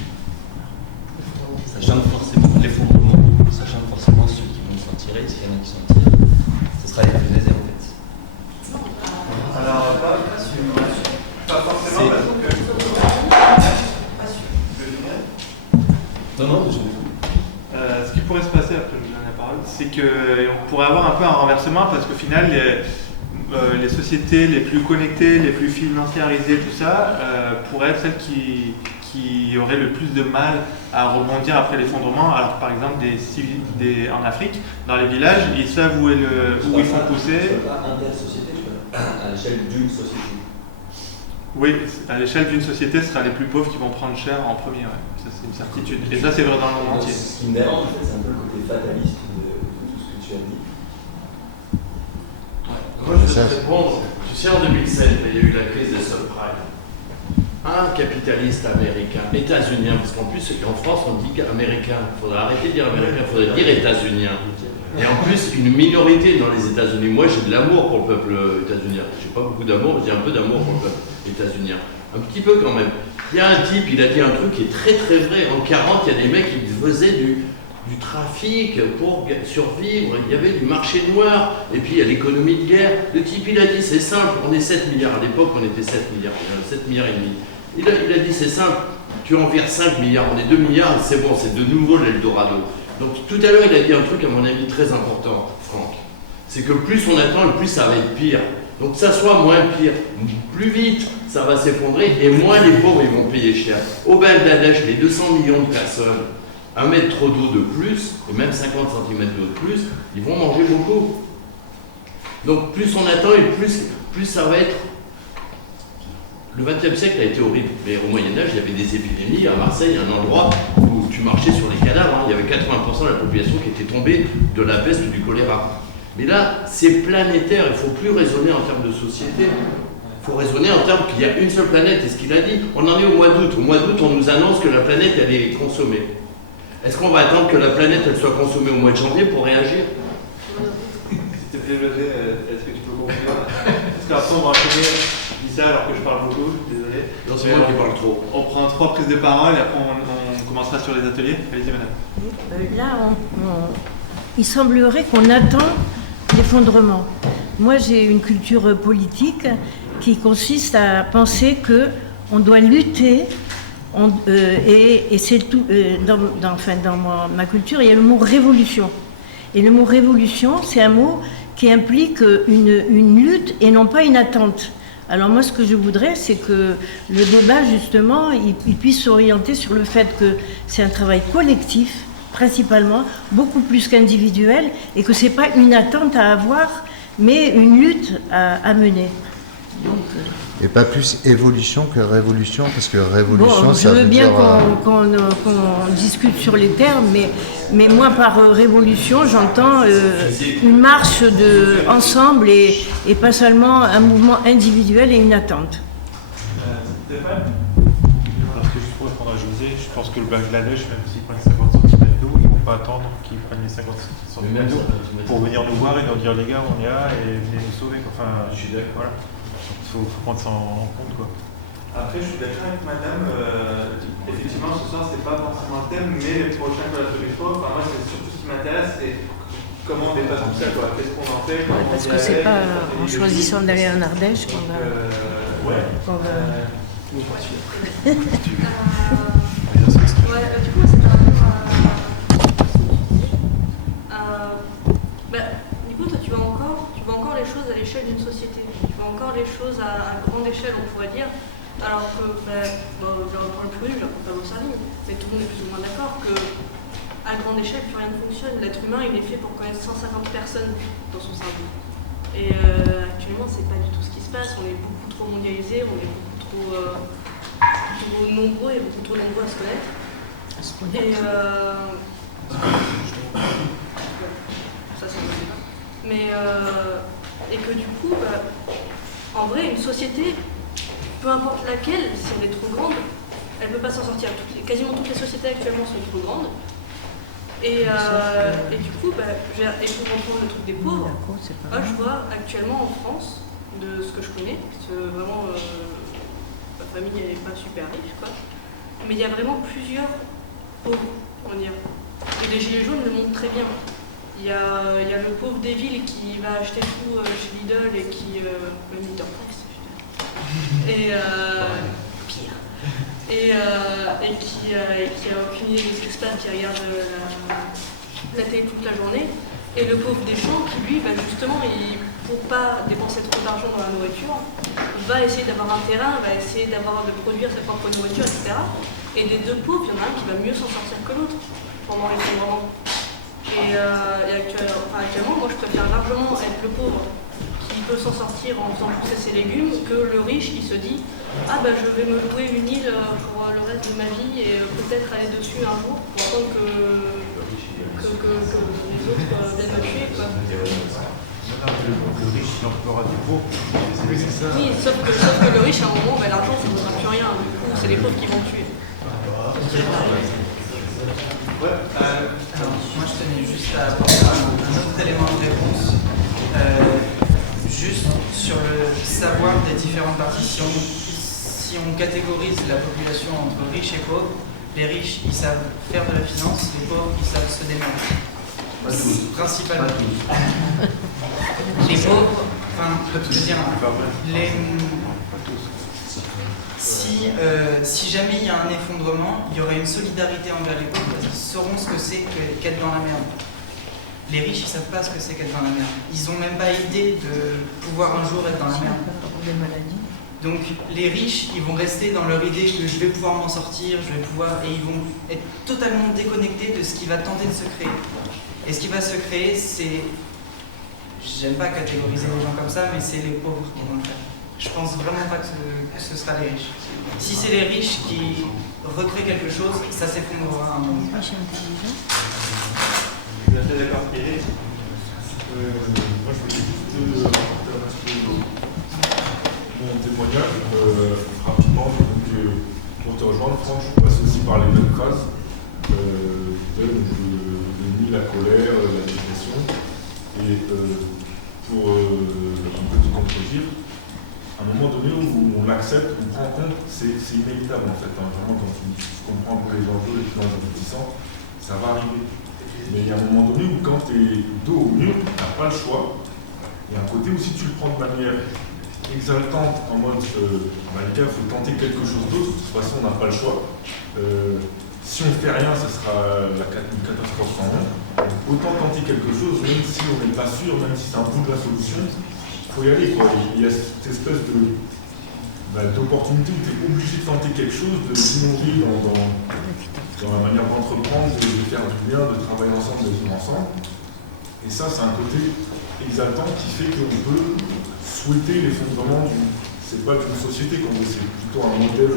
sachant forcément l'effondrement, sachant forcément ceux qui vont s'en tirer, s'il y en a qui s'en tirent, ce sera les plus aisés en fait. Alors, pas forcément parce que... Non, ce qui pourrait se passer, après je vous donne la parole, c'est qu'on pourrait avoir un peu un renversement parce qu'au final, les sociétés les plus connectées, les plus financiarisées, tout ça, pourraient être celles qui auraient le plus de mal à rebondir après l'effondrement. Alors par exemple, en Afrique, dans les villages, ils savent où ils font pousser. Pas inter-société, à l'échelle d'une société. Oui, à l'échelle d'une société, ce sera les plus pauvres qui vont prendre cher en premier. Ouais. Ça, c'est une certitude. Et ça, c'est vrai dans le monde entier. Ce qui me dérange, en fait, c'est un peu le côté fataliste de tout ce que tu as dit. Moi, je vais te répondre. Tu sais, en 2007, il y a eu la crise des subprimes. Un capitaliste américain, états-unien, parce qu'en plus, en France, on dit américain. Il faudrait arrêter de dire américain, il faudrait dire états-unien. Et en plus, une minorité dans les États-Unis. Moi, j'ai de l'amour pour le peuple états-unien. J'ai pas beaucoup d'amour, mais j'ai un peu d'amour pour le peuple états-unien. Un petit peu quand même. Il y a un type, il a dit un truc qui est très très vrai. En 40, il y a des mecs qui faisaient du trafic pour survivre. Il y avait du marché noir. Et puis, il y a l'économie de guerre. Le type, il a dit, c'est simple, on est 7 milliards. À l'époque, on était 7 milliards. 7 milliards et demi. Il a dit, c'est simple, tu en vires 5 milliards. On est 2 milliards, c'est bon, c'est de nouveau l'Eldorado. Donc tout à l'heure, il a dit un truc, à mon avis, très important, Franck. C'est que plus on attend, plus ça va être pire. Donc que ça soit moins pire, plus vite, ça va s'effondrer et moins les pauvres ils vont payer cher. Au Bangladesh, les 200 millions de personnes, 1 mètre d'eau de plus, et même 50 cm d'eau de plus, ils vont manger beaucoup. Donc plus on attend et plus ça va être... Le XXe siècle a été horrible, mais au Moyen-Âge, il y avait des épidémies. À Marseille, un endroit où tu marchais sur les cadavres, il y avait 80% de la population qui était tombée de la peste ou du choléra. Mais là, c'est planétaire, il ne faut plus raisonner en termes de société. Il faut raisonner en termes qu'il y a une seule planète. Et ce qu'il a dit, on en est au mois d'août. Au mois d'août, on nous annonce que la planète, elle est consommée. Est-ce qu'on va attendre que la planète, elle soit consommée au mois de janvier pour réagir? S'il te plaît, José, est-ce que tu peux conclure? Parce qu'après, on va enchaîner. Je dis ça alors que je parle beaucoup, désolé. Non, c'est moi qui parle trop. On prend 3 prises de parole et après on commencera sur les ateliers. Allez-y, madame. Là, il semblerait qu'on attend l'effondrement. Moi, j'ai une culture politique qui consiste à penser qu'on doit lutter, et c'est tout. Dans ma culture, il y a le mot révolution. Et le mot révolution, c'est un mot qui implique une lutte et non pas une attente. Alors moi, ce que je voudrais, c'est que le débat, justement, il puisse s'orienter sur le fait que c'est un travail collectif, principalement, beaucoup plus qu'individuel, et que ce n'est pas une attente à avoir, mais une lutte à mener. Donc, et pas plus évolution que révolution, parce que révolution, bon, ça veut dire... Je veux bien qu'on discute sur les termes, mais moi, par révolution, j'entends une marche ensemble et pas seulement un mouvement individuel et une attente. Stéphane ? Alors, ce que je pourrais répondre à José, je pense que le Bangladesh, même s'ils prennent 50 cm d'eau, ils ne vont pas attendre qu'ils prennent les 50 cm d'eau pour venir nous voir et nous dire les gars, on est là et venez nous sauver. Enfin, je suis d'accord. Voilà. Il faut prendre ça en compte, quoi. Après, je suis d'accord avec madame. Effectivement, ce soir, c'est pas forcément un thème, mais les prochains collaborateurs, enfin, moi, c'est m'intéresse, c'est comment on dépasse tout ça, quoi. Qu'est-ce qu'on en fait, parce que c'est pas en choisissant d'aller en Ardèche qu'on va... Du coup, c'est par rapport du coup, toi, tu vois encore les choses à l'échelle d'une société. Tu vois encore les choses à grande échelle, on pourrait dire. Alors que, je reprends le plus, je reprends pas vos services, mais tout le monde est plus ou moins d'accord que à grande échelle, plus rien ne fonctionne. L'être humain, il est fait pour connaître 150 personnes dans son cerveau. Et actuellement, c'est pas du tout ce qui se passe. On est beaucoup trop mondialisé, on est beaucoup trop nombreux et beaucoup trop nombreux à se connaître. Et ça me fait pas. Mais et que du coup, en vrai, une société, peu importe laquelle, si elle est trop grande, elle ne peut pas s'en sortir. Quasiment toutes les sociétés actuellement sont trop grandes. Et du coup, et pour reprendre le truc des pauvres, moi je vois actuellement en France, de ce que je connais, parce que vraiment ma famille elle n'est pas super riche, quoi. Mais il y a vraiment plusieurs pauvres, on va dire. Et les gilets jaunes le montrent très bien. Il y a le pauvre des villes qui va acheter tout chez Lidl et qui... même Lidl, et pire. Et qui a aucune idée de ce qui se passe, qui regarde la télé toute la journée. Et le pauvre des champs qui, lui, justement, pour pas dépenser trop d'argent dans la nourriture, va essayer d'avoir un terrain, va essayer de produire sa propre nourriture, etc. Et des deux pauvres, il y en a un qui va mieux s'en sortir que l'autre pendant l'effondrement. Et actuellement, moi je préfère largement être le pauvre qui peut s'en sortir en faisant pousser ses légumes que le riche qui se dit je vais me louer une île pour le reste de ma vie et peut-être aller dessus un jour pour attendre que les autres viennent me tuer, quoi. Le riche, il emploiera du pauvre. Oui, sauf que le riche, à un moment, l'argent, ça ne vaudra plus rien. Du coup, c'est les pauvres qui vont le tuer. Alors, moi je tenais juste à apporter un autre élément de réponse, juste sur le savoir des différentes partitions. Si on catégorise la population entre riches et pauvres, les riches ils savent faire de la finance, les pauvres ils savent se démerder. Principalement. Les pauvres, je veux dire, si jamais il y a un effondrement, il y aurait une solidarité envers les pauvres parce qu'ils sauront ce que c'est qu'être dans la merde. Les riches, ils ne savent pas ce que c'est qu'être dans la merde. Ils n'ont même pas idée de pouvoir un jour être dans la merde. Donc les riches, ils vont rester dans leur idée que je vais pouvoir m'en sortir, et ils vont être totalement déconnectés de ce qui va tenter de se créer. Et ce qui va se créer, c'est... J'aime pas catégoriser les gens comme ça, mais c'est les pauvres qui vont le faire. Je pense vraiment pas que ce sera les riches. Si c'est les riches qui recréent quelque chose, ça s'effondrera un moment. Je suis assez d'accord. Moi, je voulais juste apporter un petit peu mon témoignage rapidement. Donc, pour te rejoindre, Franck, je passe aussi par les mêmes phases de nuit, la colère, la dépression. Et pour un peu te contredire, à un moment donné où on l'accepte, on prend en compte, c'est inévitable en fait. Vraiment, quand tu comprends un peu les enjeux, les finances investissants, ça va arriver. Mais il y a un moment donné où quand tu es dos au mur, tu n'as pas le choix. Il y a un côté où si tu le prends de manière exaltante, en mode les gars, il faut tenter quelque chose d'autre, de toute façon on n'a pas le choix. Si on ne fait rien, ce sera une catastrophe quand même. Autant tenter quelque chose, même si on n'est pas sûr, même si c'est un bout de la solution, il faut y aller, quoi. Il y a cette espèce d'opportunité où tu es obligé de tenter quelque chose, de s'innover dans la manière d'entreprendre, de faire du bien, de travailler ensemble, de vivre ensemble. Et ça, c'est un côté exaltant qui fait qu'on peut souhaiter l'effondrement c'est pas d'une société qu'on veut, c'est plutôt un modèle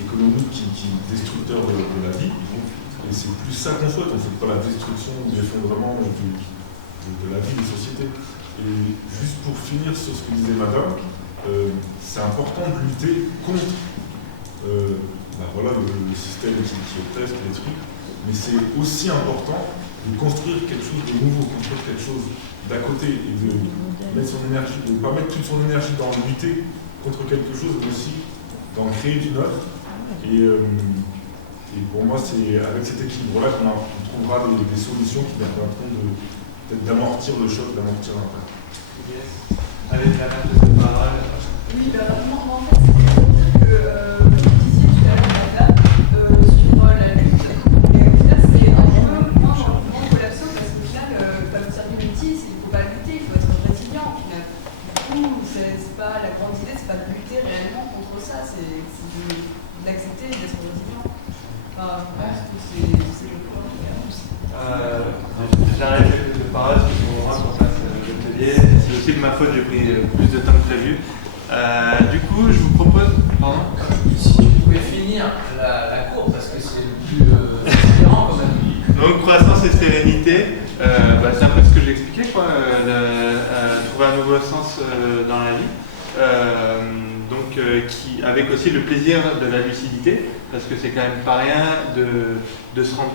économique qui est destructeur de la vie. Et c'est plus ça qu'on souhaite, on ne souhaite pas la destruction ou l'effondrement de la vie des sociétés. Et juste pour finir sur ce que disait madame, c'est important de lutter contre le système qui oppresse les trucs, mais c'est aussi important de construire quelque chose de nouveau, construire quelque chose d'à côté et de mettre son énergie, de ne pas mettre toute son énergie dans lutter contre quelque chose, mais aussi d'en créer du neuf. Et Et pour moi, c'est avec cet équilibre-là qu'on trouvera des solutions qui permettront peut-être d'amortir le choc, d'amortir l'impact. Avec la même de parole. Oui, moi, en fait, c'est que vous disiez tout à l'heure, sur la lutte contre les réfugiés, c'est un peu moins collapsant parce qu'au final, comme Thierry le dit, il ne faut pas lutter, il faut être résilient. Au final. Du coup, c'est pas la grande idée, c'est pas de lutter réellement contre ça, c'est d'accepter et d'être résilient. Enfin, je pense que c'est le point. J'arrête de parole parce que pour moi, qu'on fasse l'atelier. C'est aussi de ma faute, j'ai pris plus de temps que prévu. Du coup, je vous propose. Pardon ? Si tu pouvais finir la cour, parce que c'est le plus différent quand même. Donc, croissance et sérénité, c'est un peu ce que j'expliquais, quoi. Trouver un nouveau sens dans la vie. Avec aussi le plaisir de la lucidité, parce que c'est quand même pas rien de se rendre.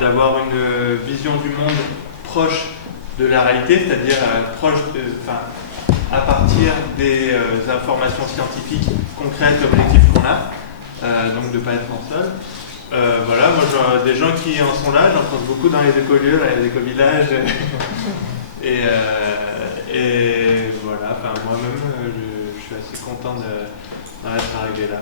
D'avoir une vision du monde proche de la réalité, c'est-à-dire à partir des informations scientifiques concrètes, objectives qu'on a, donc de ne pas être en seul. Voilà, moi j'ai des gens qui en sont là, j'en pense beaucoup dans les écolieux, les éco-villages, et voilà, moi-même je suis assez content d'être arrivé là.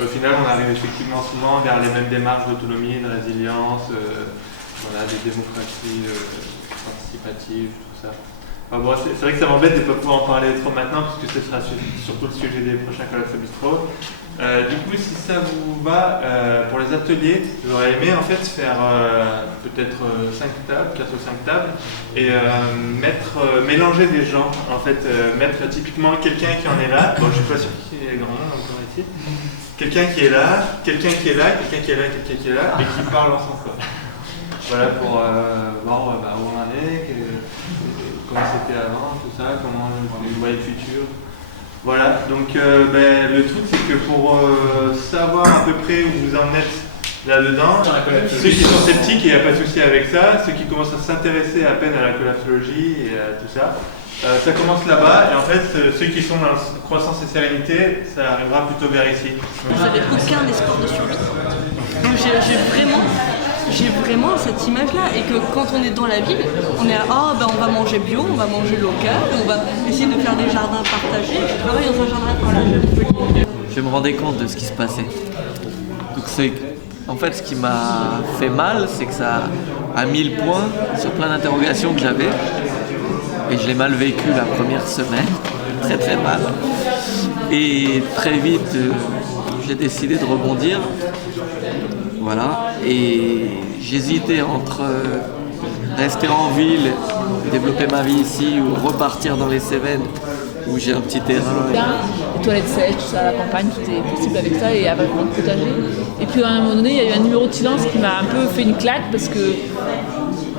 Au final, on arrive effectivement souvent vers les mêmes démarches d'autonomie, de résilience, des démocraties participatives, tout ça. C'est vrai que ça m'embête de ne pas pouvoir en parler trop maintenant, parce que ce sera surtout le sujet des prochains Collapso Bistro. Du coup, si ça vous va, pour les ateliers, j'aurais aimé en fait faire peut-être 5 tables, 4 ou 5 tables, et mélanger des gens, en fait, mettre typiquement quelqu'un qui en est là, bon je ne suis pas sûr qu'il y ait grand monde encore ici, quelqu'un qui est là, quelqu'un qui est là, quelqu'un qui est là, quelqu'un qui est là, et qui parlent ensemble. Quoi. Voilà pour voir où on en est, comment c'était avant, tout ça, comment on voit le futur. Voilà, donc le truc c'est que pour savoir à peu près où vous en êtes là-dedans, ceux qui sont sceptiques, il n'y a pas de souci avec ça, ceux qui commencent à s'intéresser à peine à la collapsologie et à tout ça, ça commence là-bas, et en fait, ceux qui sont dans la croissance et sérénité, ça arrivera plutôt vers ici. Vous n'avez aucun espoir de survie. Donc j'ai vraiment cette image-là, et que quand on est dans la ville, on est on va manger bio, on va manger local, on va essayer de faire des jardins partagés. Je travaille dans un jardin partagé. Je me rendais compte de ce qui se passait. Donc en fait, ce qui m'a fait mal, c'est que ça a mis le point sur plein d'interrogations que j'avais. Et je l'ai mal vécu la première semaine, très très mal. Et très vite, j'ai décidé de rebondir. Voilà. Et j'hésitais entre rester en ville, développer ma vie ici, ou repartir dans les Cévennes, où j'ai un petit terrain. Les toilettes sèches, tout ça, la campagne, tout est possible avec ça, et avec mon potager. Et puis à un moment donné, il y a eu un numéro de silence qui m'a un peu fait une claque, parce que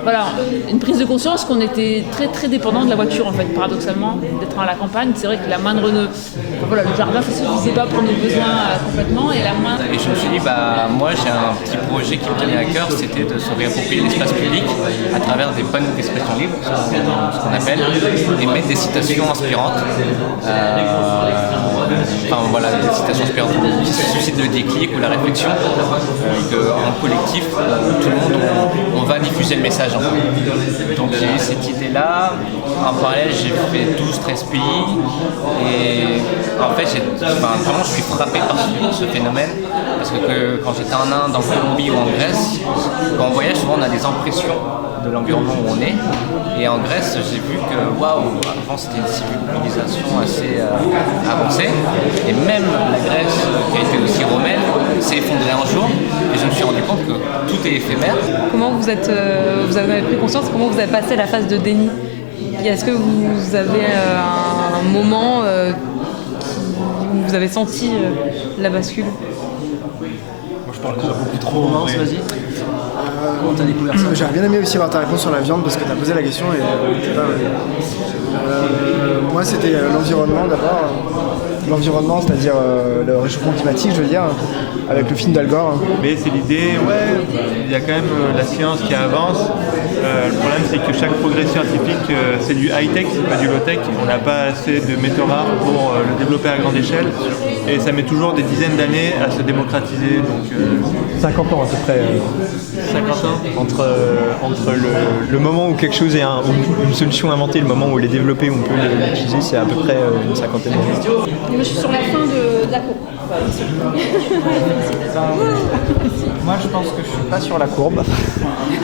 voilà, une prise de conscience qu'on était très très dépendant de la voiture en fait, paradoxalement, d'être à la campagne. C'est vrai que la moindre le jardin, ça ne suffisait pas pour nos besoins complètement, et la moindre. Et je me suis dit, moi j'ai un petit projet qui me tenait à cœur, c'était de se réapproprier l'espace public à travers des panneaux d'expression libre, ce qu'on appelle, et mettre des citations inspirantes. Des citations inspirantes qui suscitent le déclic ou la réflexion, qu'en collectif, tout le monde, on va diffuser le message. Donc j'ai eu cette idée-là. En parallèle, j'ai fait 12-13 pays, et en fait, vraiment, je suis frappé par ce phénomène, parce que quand j'étais en Inde, en Colombie ou en Grèce, quand on voyage, souvent on a des impressions de l'environnement où on est. Et en Grèce, j'ai vu que, avant c'était une civilisation assez avancée. Et même la Grèce, qui a été aussi romaine, s'est effondrée un jour. Et je me suis rendu compte que tout est éphémère. Comment vous avez pris conscience, comment vous avez passé la phase de déni? Est-ce que vous avez un moment où vous avez senti la bascule? Moi je parle beaucoup trop. Mince, vas-y. Comment t'as découvert ça? J'aurais bien aimé aussi avoir ta réponse sur la viande parce que t'as posé la question et moi c'était l'environnement d'abord. l'environnement, c'est-à-dire le réchauffement climatique, je veux dire, avec le film d'Al Gore. Mais c'est l'idée, il y a quand même la science qui avance. Le problème, c'est que chaque progrès scientifique, c'est du high-tech, c'est pas du low-tech. On n'a pas assez de métaux rares pour le développer à grande échelle. Et ça met toujours des dizaines d'années à se démocratiser. Donc, 50 ans à peu près. 50 ans entre le moment où quelque chose est une solution inventée, le moment où elle est développée, où on peut l'utiliser, c'est à peu près une cinquantaine d'années. Moi, je suis sur la fin de la courbe. Moi, je pense que je suis pas sur la courbe,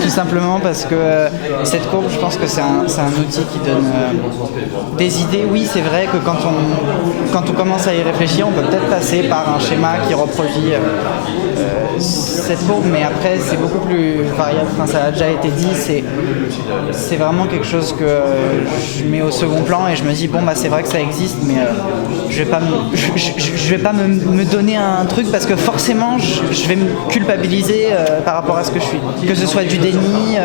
tout simplement parce que cette courbe, je pense que c'est un outil qui donne des idées. Oui, c'est vrai que quand on commence à y réfléchir, on peut peut-être passer par un schéma qui reproduit cette courbe, mais après, c'est beaucoup plus variable. Enfin, ça a déjà été dit, c'est vraiment quelque chose que je mets au second plan et je me dis, bon, bah, c'est vrai que ça existe, mais je vais pas me donner un truc parce que forcément, je vais me culpabiliser par rapport à ce que je suis. Que ce soit du déni,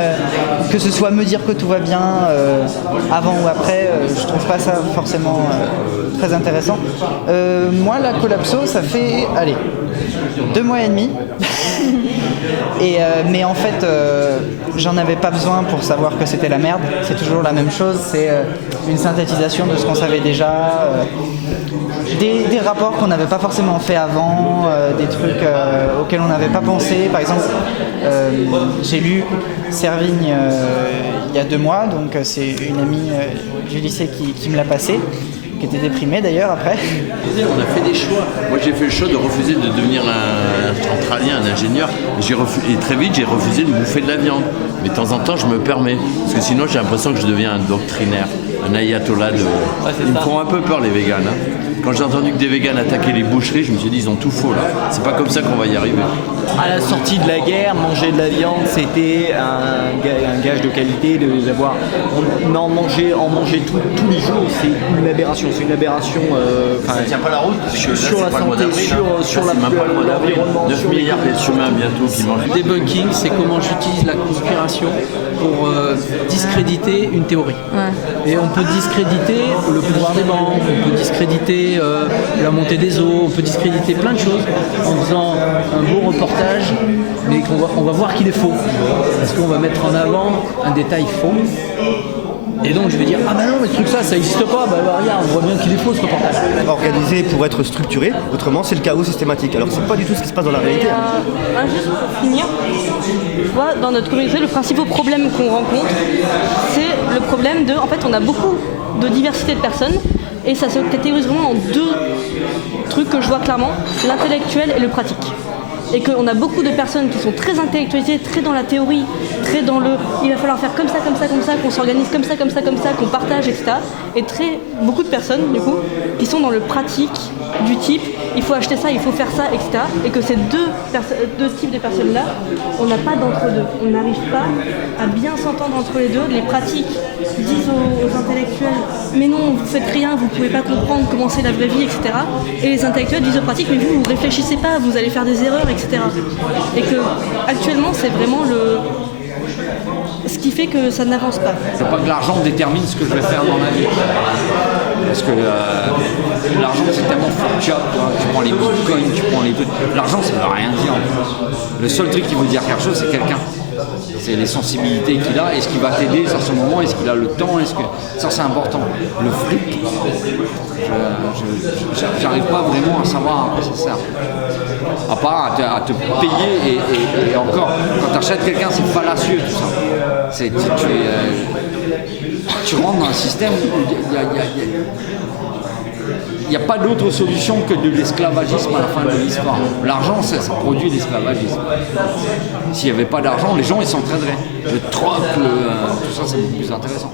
que ce soit me dire que tout va bien avant ou après, je trouve pas ça forcément très intéressant. Moi, la collapso, ça fait, 2 mois et demi. Mais en fait, j'en avais pas besoin pour savoir que c'était la merde. C'est toujours la même chose. C'est une synthétisation de ce qu'on savait déjà. Des rapports qu'on n'avait pas forcément fait avant, des trucs auxquels on n'avait pas pensé. Par exemple, j'ai lu Servigne il y a 2 mois, donc c'est une amie du lycée qui me l'a passé, qui était déprimée d'ailleurs après. On a fait des choix. Moi j'ai fait le choix de refuser de devenir un centralien, un ingénieur. Et très vite j'ai refusé de bouffer de la viande. Mais de temps en temps je me permets. Parce que sinon j'ai l'impression que je deviens un doctrinaire, un ayatollah de... Ils me font un peu peur les véganes. Quand j'ai entendu que des véganes attaquaient les boucheries, je me suis dit ils ont tout faux là. C'est pas comme ça qu'on va y arriver. À la sortie de la guerre, manger de la viande, c'était un gage de qualité, d'avoir en manger tous les jours, c'est une aberration. C'est une aberration. Ça tient pas la route. Sur la santé, sur l'environnement. 9 milliards d'êtres humains bientôt qui mangent. Le debunking, c'est comment j'utilise la conspiration pour discréditer une théorie. Ouais. Et on peut discréditer le pouvoir des banques, on peut discréditer la montée des eaux, on peut discréditer plein de choses en faisant un beau reportage, mais on va voir qu'il est faux. Parce qu'on va mettre en avant un détail faux. Et donc je vais dire, ah bah non, mais ce truc ça n'existe pas, bah regarde, on voit bien qu'il est faux ce reportage. Organisé pour être structuré, autrement c'est le chaos systématique. Alors c'est pas du tout ce qui se passe dans la réalité. Juste pour finir, je vois dans notre communauté, le principal problème qu'on rencontre, c'est le problème de, en fait on a beaucoup de diversité de personnes, et ça se catégorise vraiment en 2 trucs que je vois clairement, l'intellectuel et le pratique. Et qu'on a beaucoup de personnes qui sont très intellectualisées, très dans la théorie, très dans le il va falloir faire comme ça, qu'on s'organise comme ça, qu'on partage, etc. Et beaucoup de personnes, du coup, qui sont dans le pratique du type il faut acheter ça, il faut faire ça, etc. Et que ces deux types de personnes-là, on n'a pas d'entre-deux. On n'arrive pas à bien s'entendre entre les deux. Les pratiques disent aux intellectuels mais non, vous faites rien, vous pouvez pas comprendre comment c'est la vraie vie, etc. Et les intellectuels disent aux pratiques mais vous réfléchissez pas, vous allez faire des erreurs, etc. Et que actuellement c'est vraiment ce qui fait que ça n'avance pas. C'est pas que l'argent détermine ce que je vais faire dans ma vie. Parce que l'argent c'est tellement fluctuant, tu prends les bitcoins, tu prends les trucs. L'argent ça veut rien dire. Le seul truc qui veut dire quelque chose c'est quelqu'un. C'est les sensibilités qu'il a, est-ce qu'il va t'aider sur ce moment, est-ce qu'il a le temps, ça c'est important. Le fric, j'arrive pas vraiment à savoir à quoi ça sert. À part à te payer et encore, quand tu achètes quelqu'un c'est fallacieux tout ça. Tu rentres dans un système où il n'y a pas d'autre solution que de l'esclavagisme à la fin de l'histoire. L'argent, ça produit l'esclavagisme. S'il n'y avait pas d'argent, les gens ils s'entraîneraient. Le troc, tout ça, c'est beaucoup plus intéressant.